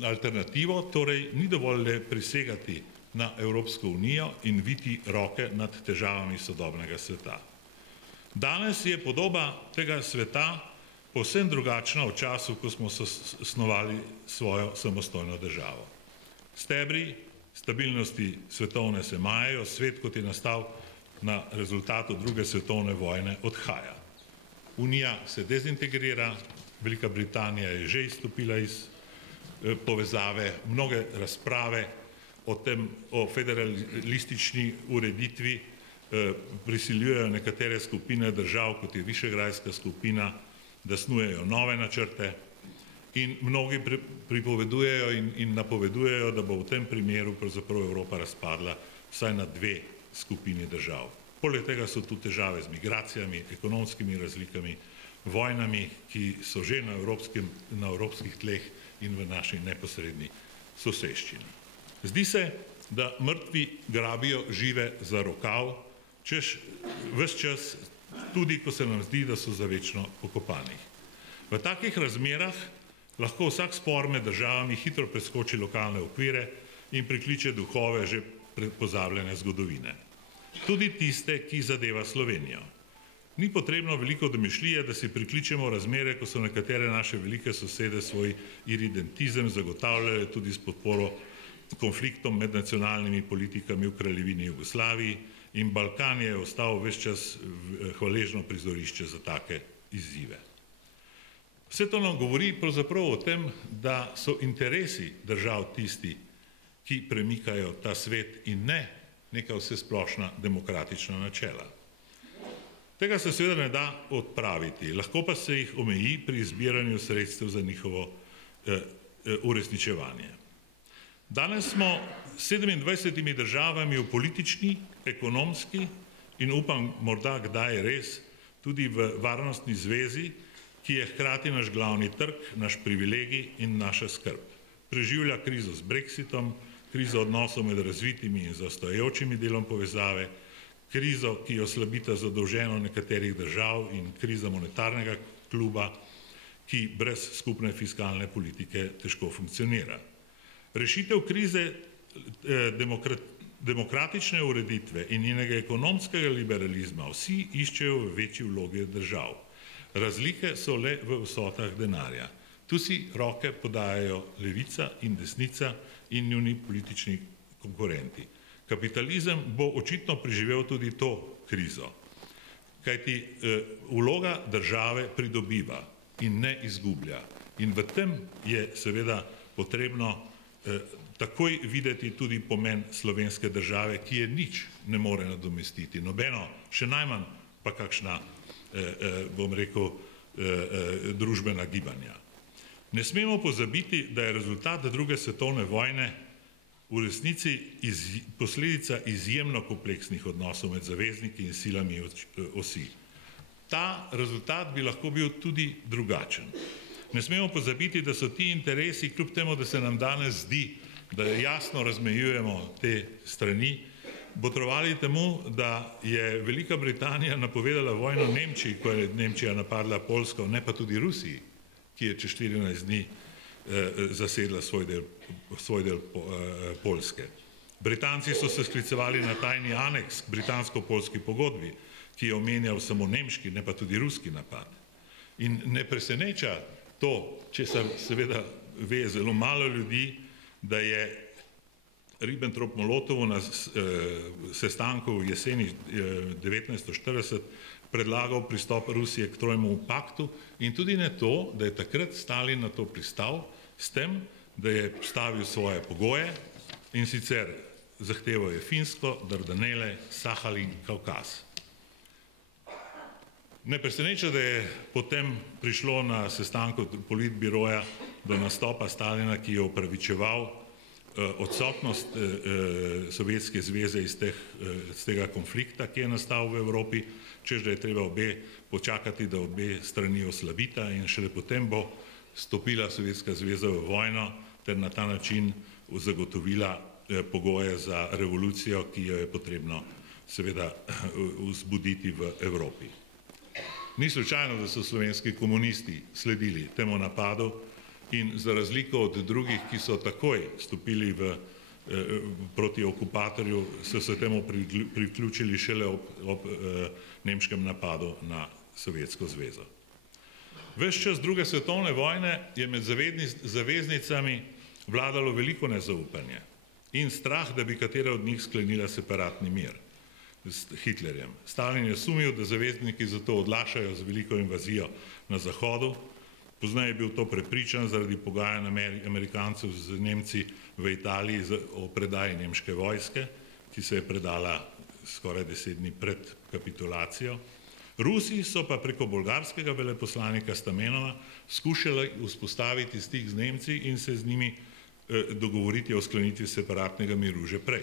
alternativo torej ni dovolj le prisegati na Evropsko unijo in viti roke nad težavami sodobnega sveta. Danes je podoba tega sveta povsem drugačna od času, ko smo osnovali svojo samostojno državo. Stebri stabilnosti svetovne se majejo, svet, kot je nastal na rezultatu druge svetovne vojne, odhaja. Unija se dezintegrira, Velika Britanija je že izstopila iz povezave, mnoge razprave o federalistični ureditvi prisiljujejo nekatere skupine držav, kot je Višegrajska skupina, da snujejo nove načrte in mnogi pripovedujejo in napovedujejo, da bo v tem primeru pravzaprav Evropa razpadla vsaj na dve skupini držav. Poleg tega so tu težave z migracijami, ekonomskimi razlikami, vojnami, ki so že na evropskih tleh in v naši neposredni soseščini. Zdi se, da mrtvi grabijo žive za rokav, češ ves čas, tudi ko se nam zdi, da so za večno pokopani. V takih razmerah lahko vsak spor med državami hitro preskoči lokalne okvire in prikliče duhove že pozabljene zgodovine. Tudi tiste, ki zadeva Slovenijo. Ni potrebno veliko domišljije, da si prikličemo razmere, ko so nekatere naše velike sosede svoj iridentizem zagotavljale tudi s podporo konfliktom med nacionalnimi politikami v Kraljevini Jugoslaviji in Balkan je ostal ves čas hvaležno prizorišče za take izzive. Vse to nam govori pravzaprav o tem, da so interesi držav tisti, ki premikajo ta svet in ne neka vsesplošna demokratična načela. Tega se seveda ne da odpraviti, lahko pa se jih omeji pri izbiranju sredstev za njihovo uresničevanje. Danes smo s 27 državami v politični, ekonomski in upam morda kdaj res tudi v varnostni zvezi, ki je hkrati naš glavni trg, naš privilegij in naša skrb. Preživlja krizo z Brexitom, krizo odnosov med razvitimi in zaostajajočimi delom povezave, krizo, ki jo slabita zadolženo nekaterih držav in kriza monetarnega kluba, ki brez skupne fiskalne politike težko funkcionira. Rešitev krize demokratične ureditve in njenega ekonomskega liberalizma vsi iščejo v večji vlogi držav. Razlike so le v vsotah denarja. Tu si roke podajajo levica in desnica in njuni politični konkurenti. Kapitalizem bo očitno preživel tudi to krizo, kajti vloga države pridobiva in ne izgublja. In v tem je seveda potrebno takoj videti tudi pomen slovenske države, ki je nič ne more nadomestiti. Nobeno, še najmanj pa kakšna, bom rekel, družbena gibanja. Ne smemo pozabiti, da je rezultat druge svetovne vojne v resnici posledica izjemno kompleksnih odnosov med zavezniki in silami osi. Ta rezultat bi lahko bil tudi drugačen. Ne smemo pozabiti, da so ti interesi, kljub temu, da se nam danes zdi, da jasno razmejujemo te strani, botrovali temu, da je Velika Britanija napovedala vojno Nemčiji, ko je Nemčija napadla Poljsko, ne pa tudi Rusiji, ki je čez 14 dni zasedla svoj del Poljske. Britanci so se sklicevali na tajni aneks k britansko-poljski pogodbi, ki je omenjal samo nemški, ne pa tudi ruski napad. In ne preseneča to, česar seveda ve zelo malo ljudi, da je Ribbentrop-Molotovu na sestanku v jeseni 1940 predlagal pristop Rusije k Trojnemu paktu in tudi ne to, da je takrat Stalin na to pristal s tem, da je postavil svoje pogoje in sicer zahteval je Finsko, Dardanele, Sahalin, Kavkaz. Ne preseneča, da je potem prišlo na sestanku politbiroja do nastopa Stalina, ki je opravičeval odsotnost Sovjetske zveze iz tega konflikta, ki je nastal v Evropi, čež da je treba počakati, da obe strani oslabita in šele potem bo stopila Sovjetska zveza v vojno ter na ta način zagotovila pogoje za revolucijo, ki jo je potrebno seveda vzbuditi v Evropi. Ni slučajno, da so slovenski komunisti sledili temu napadu in za razliko od drugih, ki so takoj stopili proti okupatorju, so se temu priključili šele ob nemškem napadu na Sovjetsko zvezo. Ves čas druge svetovne vojne je med zaveznicami vladalo veliko nezaupanje in strah, da bi katera od njih sklenila separatni mir s Hitlerjem. Stalin je sumil, da zavezniki zato odlašajo z veliko invazijo na Zahodu. Poznaj je bil to prepričan zaradi pogajanj Amerikancev z Nemci v Italiji o predaji nemške vojske, ki se je predala skoraj 10 dni pred kapitulacijo. Rusi so pa preko bolgarskega veleposlanika Stamenova skušali vzpostaviti stik z Nemci in se z njimi dogovoriti o sklenitvi separatnega miru že prej.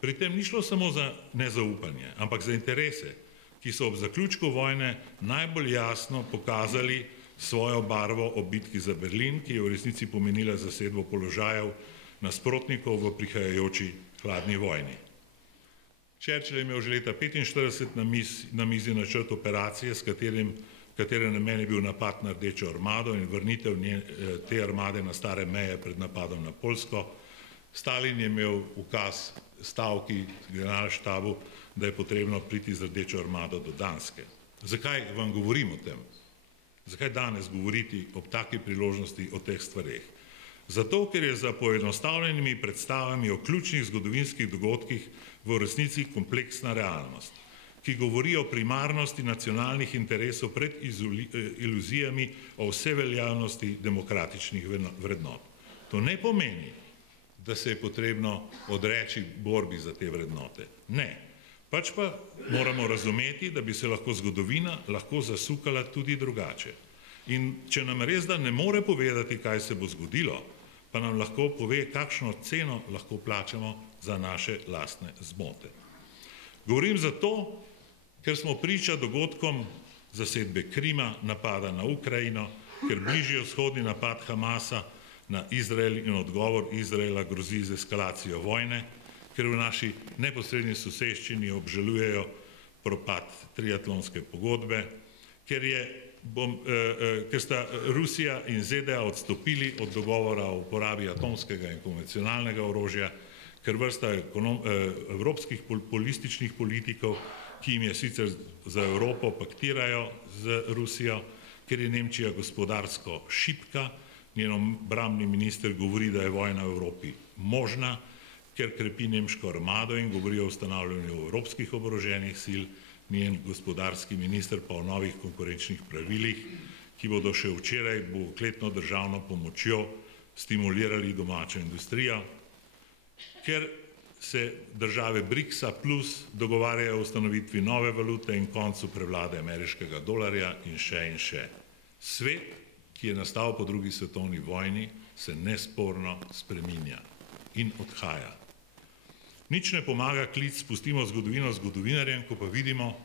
Pri tem ni šlo samo za nezaupanje, ampak za interese, ki so ob zaključku vojne najbolj jasno pokazali svojo barvo ob bitki za Berlin, ki je v resnici pomenila zasedbo položajev nasprotnikov v prihajajoči hladni vojni. Churchill je imel že leta 1945 na mizi načrt operacije, katere namen je bil napad na Rdečo armado in vrnitev te armade na stare meje pred napadom na Poljsko. Stalin je imel ukaz stavki generalštabu, da je potrebno priti z Rdečo armado do Danske. Zakaj vam govorim o tem? Zakaj danes govoriti ob taki priložnosti o teh stvareh? Zato, ker je za poenostavljenimi predstavami o ključnih zgodovinskih dogodkih v resnici kompleksna realnost, ki govori o primarnosti nacionalnih interesov pred iluzijami o vseveljavnosti demokratičnih vrednot. To ne pomeni, da se je potrebno odreči borbi za te vrednote. Ne. Pač pa moramo razumeti, da bi se lahko zgodovina lahko zasukala tudi drugače. In če nam res da ne more povedati, kaj se bo zgodilo, pa nam lahko pove, kakšno ceno lahko plačamo za naše lastne zmote. Govorim zato, ker smo priča dogodkom zasedbe Krima, napada na Ukrajino, ker bližje vzhodni napad Hamasa na Izrael in odgovor Izraela grozi z eskalacijo vojne, ker v naši neposrednji soseščini obžalujejo propad triatlonske pogodbe, ker sta Rusija in ZDA odstopili od dogovora o uporabi atomskega in konvencionalnega orožja, ker vrsta evropskih populističnih politikov, ki jim je sicer za Evropo paktirajo z Rusijo, ker je Nemčija gospodarsko šibka, njen obrambni minister govori, da je vojna v Evropi možna, ker krepi nemško armado in govori o ustanavljanju evropskih oboroženih sil, njen gospodarski minister pa o novih konkurenčnih pravilih, ki bodo še včeraj bogokletno državno pomočjo stimulirali domačo industrijo, ker se države BRICS-a plus dogovarjajo o ustanovitvi nove valute in koncu prevlade ameriškega dolarja in še. Svet, ki je nastal po drugi svetovni vojni, se nesporno spreminja in odhaja. Nič ne pomaga klic spustimo zgodovino zgodovinarjem, ko pa vidimo,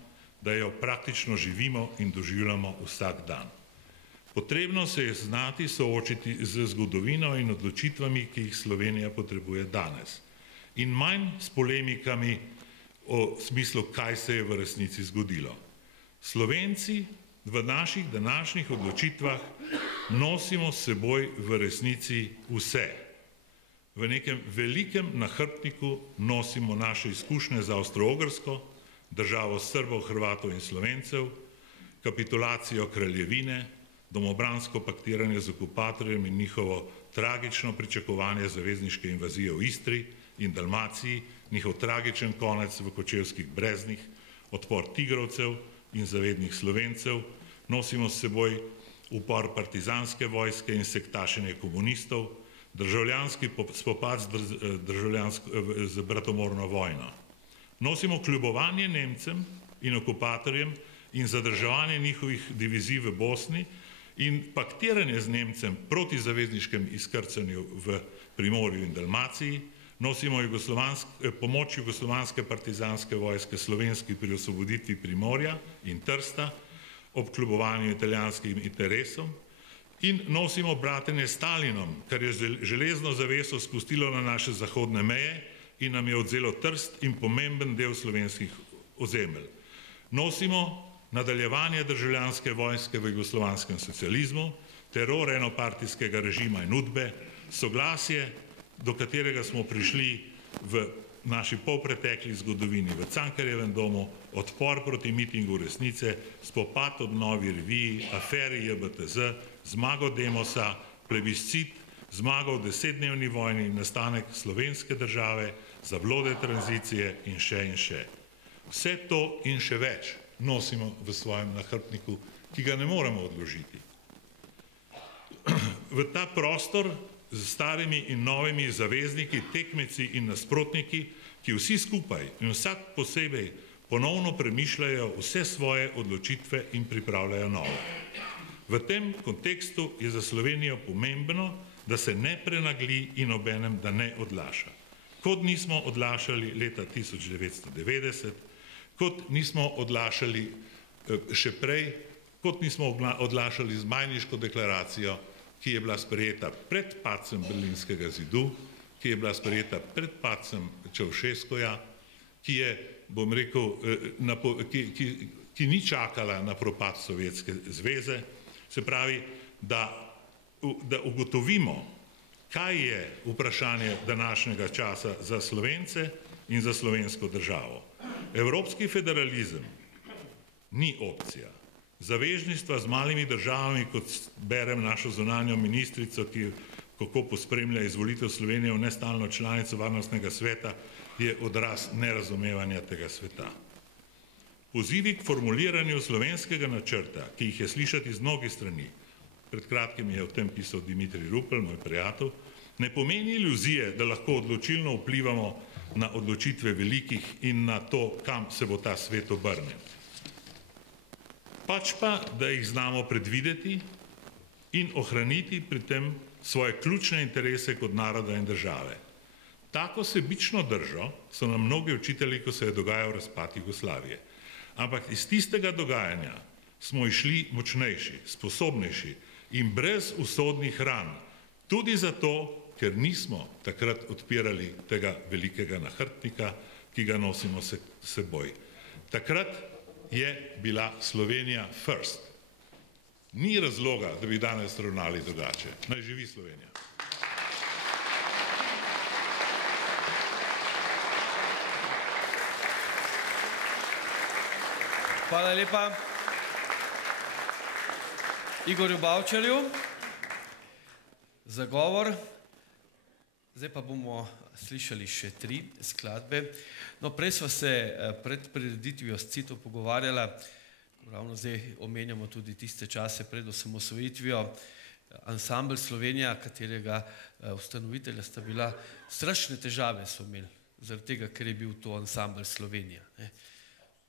da jo praktično živimo in doživljamo vsak dan. Potrebno se je znati soočiti z zgodovino in odločitvami, ki jih Slovenija potrebuje danes. in manj s polemikami o smislu, kaj se je v resnici zgodilo. Slovenci v naših današnjih odločitvah nosimo s seboj v resnici vse. V nekem velikem nahrbtniku nosimo naše izkušnje za Avstro-Ogrsko, državo Srbov, Hrvatov in Slovencev, kapitulacijo kraljevine, domobransko paktiranje z okupatorjem in njihovo tragično pričakovanje zavezniške invazije v Istri in Dalmaciji, njihov tragičen konec v Kočevskih breznih, odpor tigrovcev in zavednih Slovencev, nosimo s seboj upor partizanske vojske in sektašenje komunistov, državljanski spopad z bratomorno vojno. Nosimo kljubovanje Nemcem in okupatorjem in zadrževanje njihovih divizij v Bosni in paktiranje z Nemcem proti zavezniškem izkrcanju v Primorju in Dalmaciji, nosimo pomoč jugoslovanske partizanske vojske slovenski pri osvoboditvi Primorja in Trsta ob kljubovanju italijanskim interesom in nosimo bratenje s Stalinom, kar je železno zaveso spustilo na naše zahodne meje in nam je odzelo Trst in pomemben del slovenskih ozemelj. Nosimo nadaljevanje državljanske vojske v jugoslovanskem socializmu, teror enopartijskega režima in UDBE, soglasje, do katerega smo prišli v naši polpretekli zgodovini v Cankarjevem domu, odpor proti mitingu resnice, spopad ob novi reviji, aferi JBTZ, zmago Demosa, plebiscit, zmago v 10-dnevni vojni, nastanek slovenske države, zavlode tranzicije in še in še. Vse to in še več nosimo v svojem nahrbtniku, ki ga ne moremo odložiti. V ta prostor z starimi in novimi zavezniki, tekmeci in nasprotniki, ki vsi skupaj in vsak posebej ponovno premišljajo vse svoje odločitve in pripravljajo nove. V tem kontekstu je za Slovenijo pomembno, da se ne prenagli in obenem, da ne odlaša. Kot nismo odlašali leta 1990, kot nismo odlašali še prej, kot nismo odlašali z Majniško deklaracijo, ki je bila sprejeta pred padcem Berlinskega zidu, ki je bila sprejeta pred padcem Čaušeskoja, ki je, bom rekel, ki ni čakala na propad Sovjetske zveze, se pravi, da ugotovimo, kaj je vprašanje današnjega časa za Slovence in za slovensko državo. Evropski federalizem ni opcija. Zavezništva z malimi državami, kot berem našo zunanjo ministrico, ki kako pospremlja izvolitev Slovenije v nestalno članico Varnostnega sveta, je odraz nerazumevanja tega sveta. Pozivi k formuliranju slovenskega načrta, ki jih je slišati z mnogih strani, pred kratkim je o tem pisal Dimitrij Rupel, moj prijatelj, ne pomeni iluzije, da lahko odločilno vplivamo na odločitve velikih in na to, kam se bo ta svet obrnil. Pač pa, da jih znamo predvideti in ohraniti pri tem svoje ključne interese kot naroda in države. Tako sebično držo so nam mnogi učitelji, ko se je dogajal razpad Jugoslavije. Ampak iz tistega dogajanja smo išli močnejši, sposobnejši in brez usodnih ran, tudi zato, ker nismo takrat odpirali tega velikega nahrbtnika, ki ga nosimo s seboj. Takrat je bila Slovenija first. Ni razloga, da bi danes ravnali drugače. Naj živi Slovenija. Hvala lepa Igorju Bavčarju za govor. Zdaj pa bomo slišali še 3 skladbe. No, prej sva se pred prireditvijo s Cito pogovarjala, ravno zdaj omenjamo tudi tiste čase pred osamosvojitvijo, ansambel Slovenija, katerega ustanovitelja sta bila, strašne težave so imeli, zaradi tega, ker je bil to ansambel Slovenija.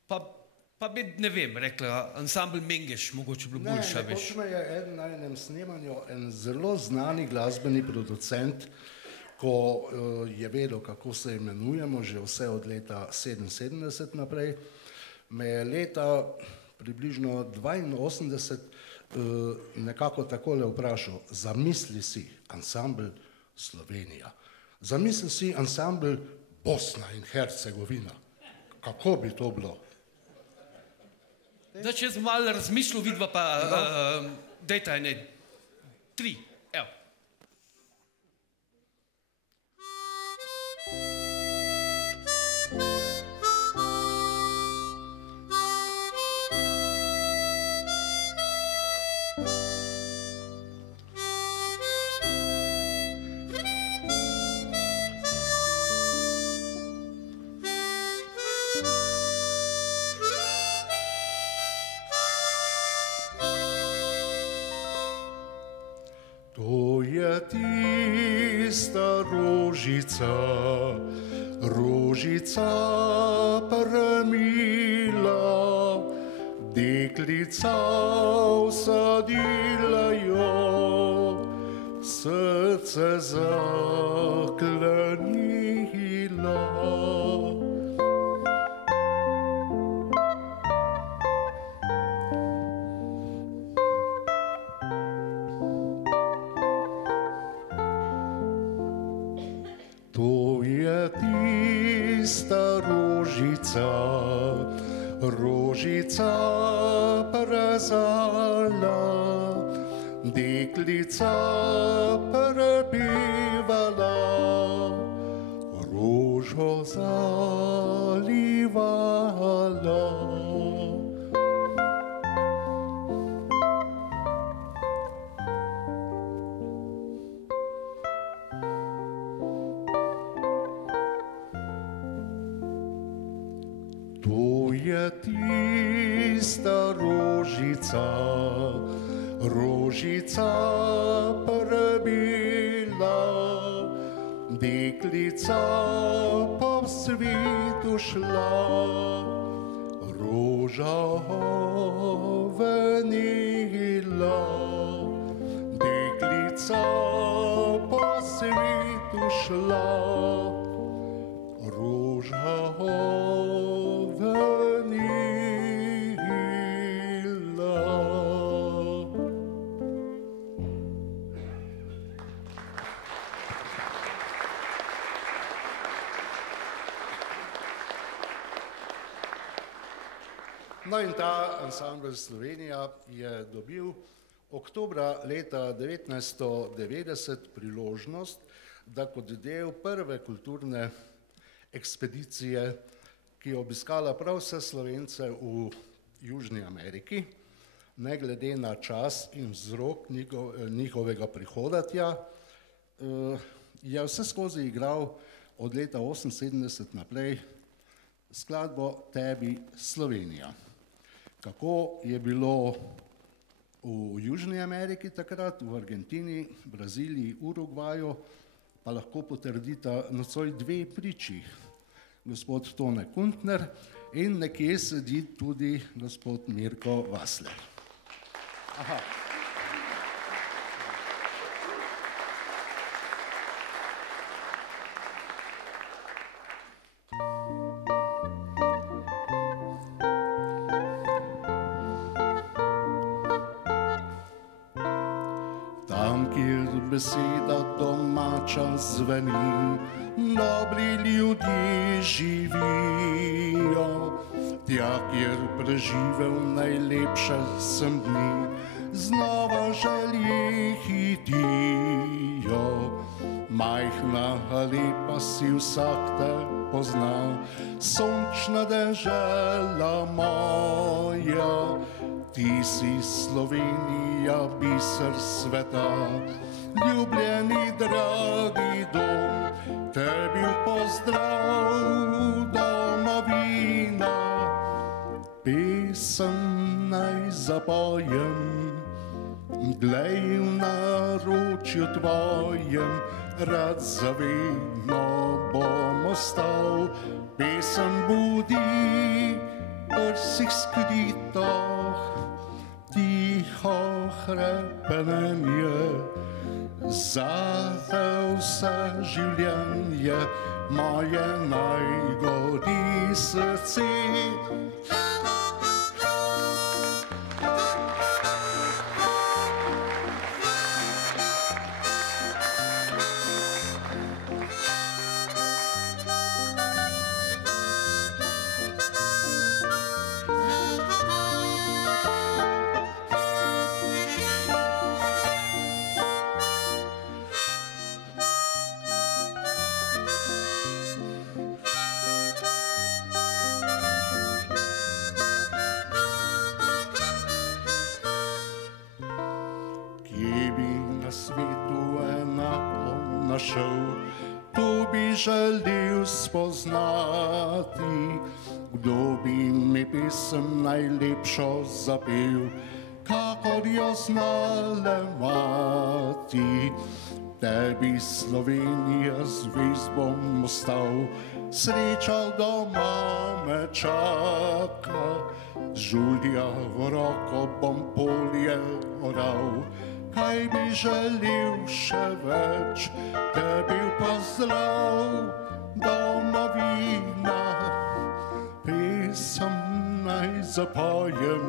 Pa bi, ne vem, rekla, ansambel Mengeš, mogoče bilo boljša, veš. Ne, nekoč me je na enem snemanju en zelo znani glasbeni producent, ko je vedel, kako se imenujemo, že vse od leta 1977 naprej, me je leta približno 1982 nekako takole vprašal, zamisli si ansambel Slovenija, zamisli si ansambel Bosna in Hercegovina. Kako bi to bilo? Da, če sem malo razmišljal, vidva pa, dejta ene 3, evo. To je tista rožica, rožica premila, deklica vsadila jo, srce zaklenila. To je tista rožica, rožica prezala, deklica prepevala, rožo zalivala. To je tista rožica, rožica prebila, deklica po svetu šla, roža venila, deklica po svetu šla, roža No in ta ansambel Slovenija je dobil oktobra leta 1990 priložnost, da kot del prve kulturne ekspedicije, ki je obiskala prav vse Slovence v Južni Ameriki, ne glede na čas in vzrok njihovega prihoda tja, je vse skozi igral od leta 1978 naprej skladbo Tebi Slovenija. Kako je bilo v Južni Ameriki takrat, v Argentini, Braziliji, Urugvaju, pa lahko potrdita nocoj dve priči. Gospod Tone Kuntner in nekje sedi tudi gospod Mirko Vasler. Aha. Tam, kjer beseda domača zveni, dobri ljudje živijo, tja, kjer preživel najlepše sem dni, znova želje hitijo. Majhna, a lepa si vsak te poznal, sončna dežela moja, ti si Slovenija, biser sveta, ljubljeni, dragi dom, tebi v pozdrav domovina. Pesem naj zapojem, glej v naročju tvojem, rad zavedno bom ostal. Pesem budi prsih skritoh, tiho hrepenenje, zate vse življenje, moje najgodi srce. šel, tu bi želel spoznati, kdo bi mi pesem najlepšo zapel, kakor jo znale mati. Tebi Slovenija zvest bom ostal, sreča doma me čaka, Žulja v roko bom polje oral, kaj bi želel še več, tebi v pozdrav domovina, pesem naj zapojem,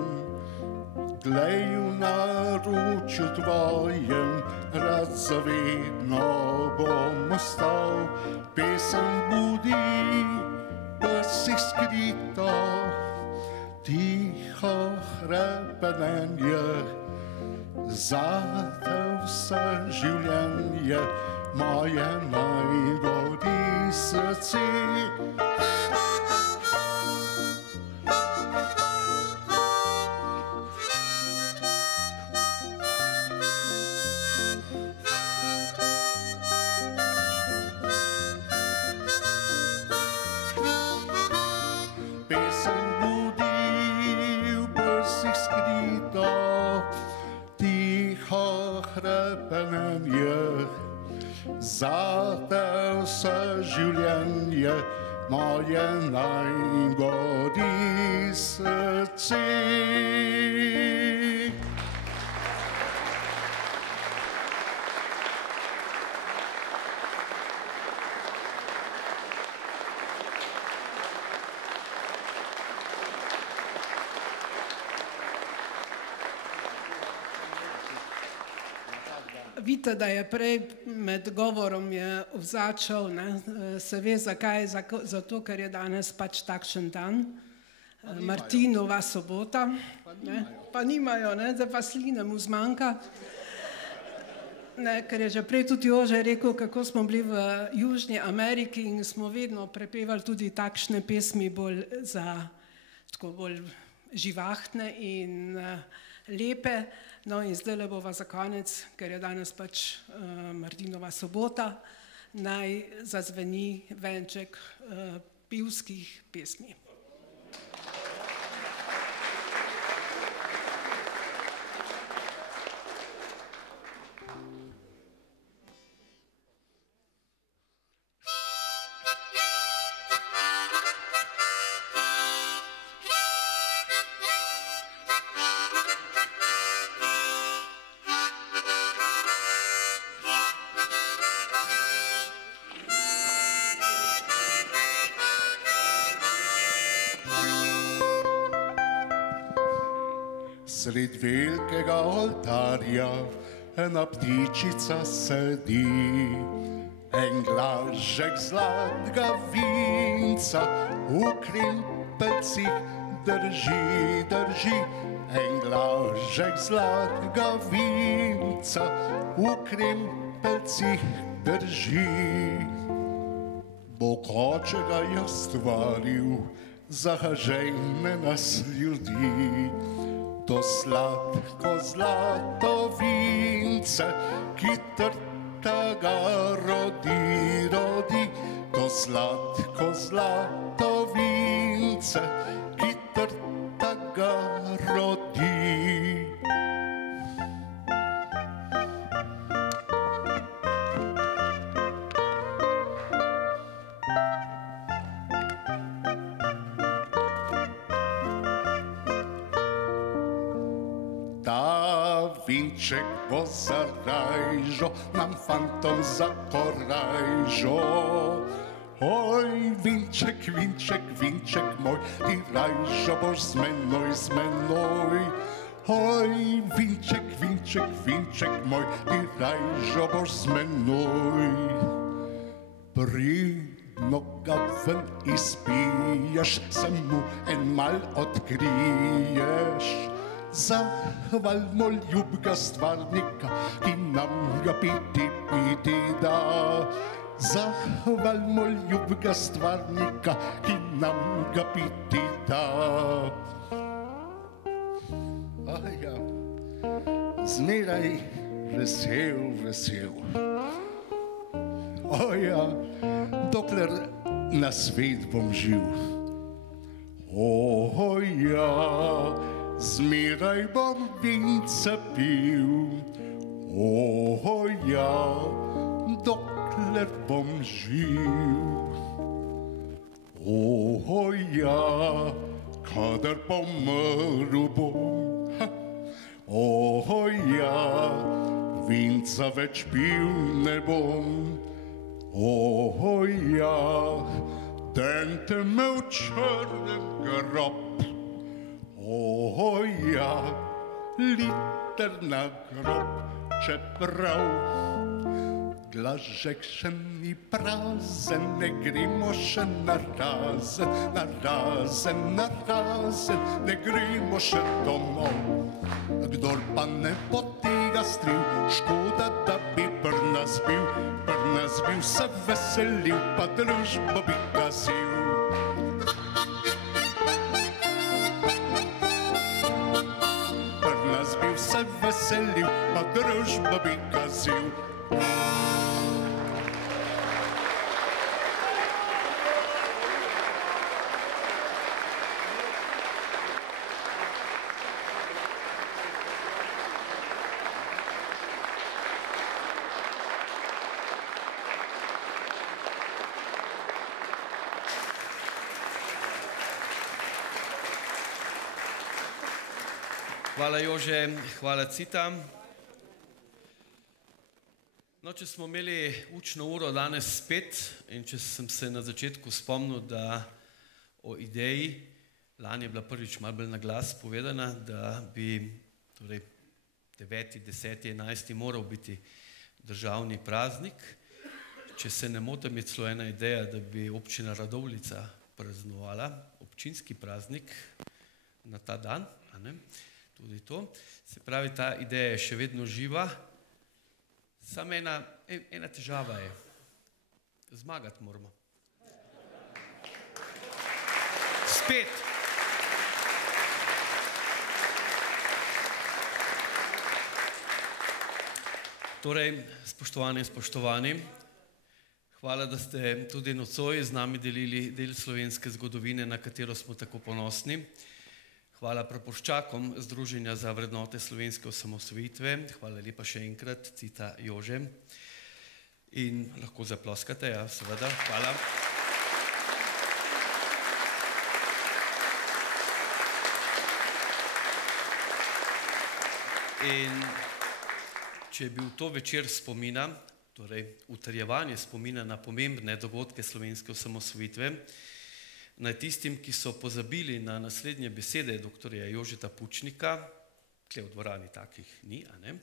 glej v naročju tvojem, rad zavedno bom ostal, pesem budi prsih skrito, tiho hrepenenje, zate vse življenje, moje najgodi srce. Zate vse življenje, moje najgodi srce. Vidite, da je prej med govorom je vzačal, se ve zakaj, zato ker je danes pač takšen dan, Martinova sobota, pa nimajo, da pa sline mu zmanjka, ker je že prej tudi Jože rekel, kako smo bili v Južni Ameriki in smo vedno prepevali tudi takšne pesmi bolj živahne in lepe. No in zdaj bova za konec, ker je danes pač Martinova sobota, naj zazveni venček pivskih pesmi. Sred velikega oltarja ena ptičica sedi, en glažek zlatega vinca v krimpelcih drži, en glažek zlatega vinca v krimpelcih drži. Bog oče ga je stvaril za žejne nas ljudi, to sladko zlato vince, ki trta ga rodi, to sladko zlato vince, ki trta ga rodi. Vinček bo za rajžo, nam fantom za korajžo. Oj, vinček, vinček, vinček moj, ti rajžo boš z menoj. Oj, vinček, vinček, vinček moj, ti rajžo boš z menoj. Pridno ga ven izpiješ, se mu en mal odkriješ. Zahvalimo ljubega stvarnika, ki nam ga piti da. Zahvalimo ljubega stvarnika, ki nam ga piti da. Ja, zmeraj vesel. ja, dokler na svet bom živ. Ja, zmeraj bom vinca pil. Ja, dokler bom živ. Ja, kadar pomrl bom. Ja, vinca več pil ne bom. Ja, dente me v črnem grob. Ja, liter na grob, čeprav glažek še ni prazen, ne gremo še na razen, ne gremo še domov. Kdor pa ne bo tega stril, škoda, da bi pri nas bil, se veselil, pa družbo bi gazil. Se veselil, pa družbo bi gazil. Hvala Jože, hvala Cita. No, če smo imeli učno uro danes spet in če sem se na začetku spomnil, da o ideji, lani je bila prvič malo bolj na glas povedana, da bi torej 9., 10., 11. moral biti državni praznik. Če se ne motim, je celo ena ideja, da bi občina Radovljica praznovala občinski praznik na ta dan, a ne? Tudi to. Se pravi, ta ideja je še vedno živa. Samo ena težava je. Zmagati moramo. Spet. Torej, spoštovane in spoštovani, hvala, da ste tudi nocoj z nami delili del slovenske zgodovine, na katero smo tako ponosni. Hvala praporščakom Združenja za vrednote slovenske osamosvojitve. Hvala lepa še enkrat, Cita, Jože. In lahko zaploskate, ja, seveda. Hvala. In če je bil to večer spomina, torej utrjevanje spomina na pomembne dogodke slovenske osamosvojitve, naj tistim, ki so pozabili na naslednje besede doktorja Jožeta Pučnika, tle v dvorani takih ni, a ne?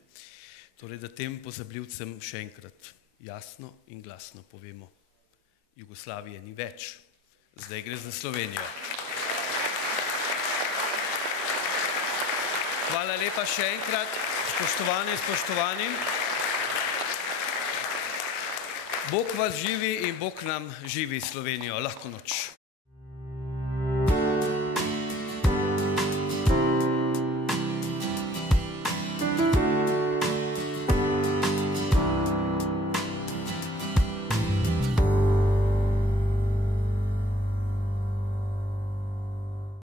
Torej, da tem pozabljivcem še enkrat jasno in glasno povemo, Jugoslavije ni več, zdaj gre za Slovenijo. Hvala lepa še enkrat, spoštovane in spoštovani. Bog vas živi in Bog nam živi Slovenijo. Lahko noč.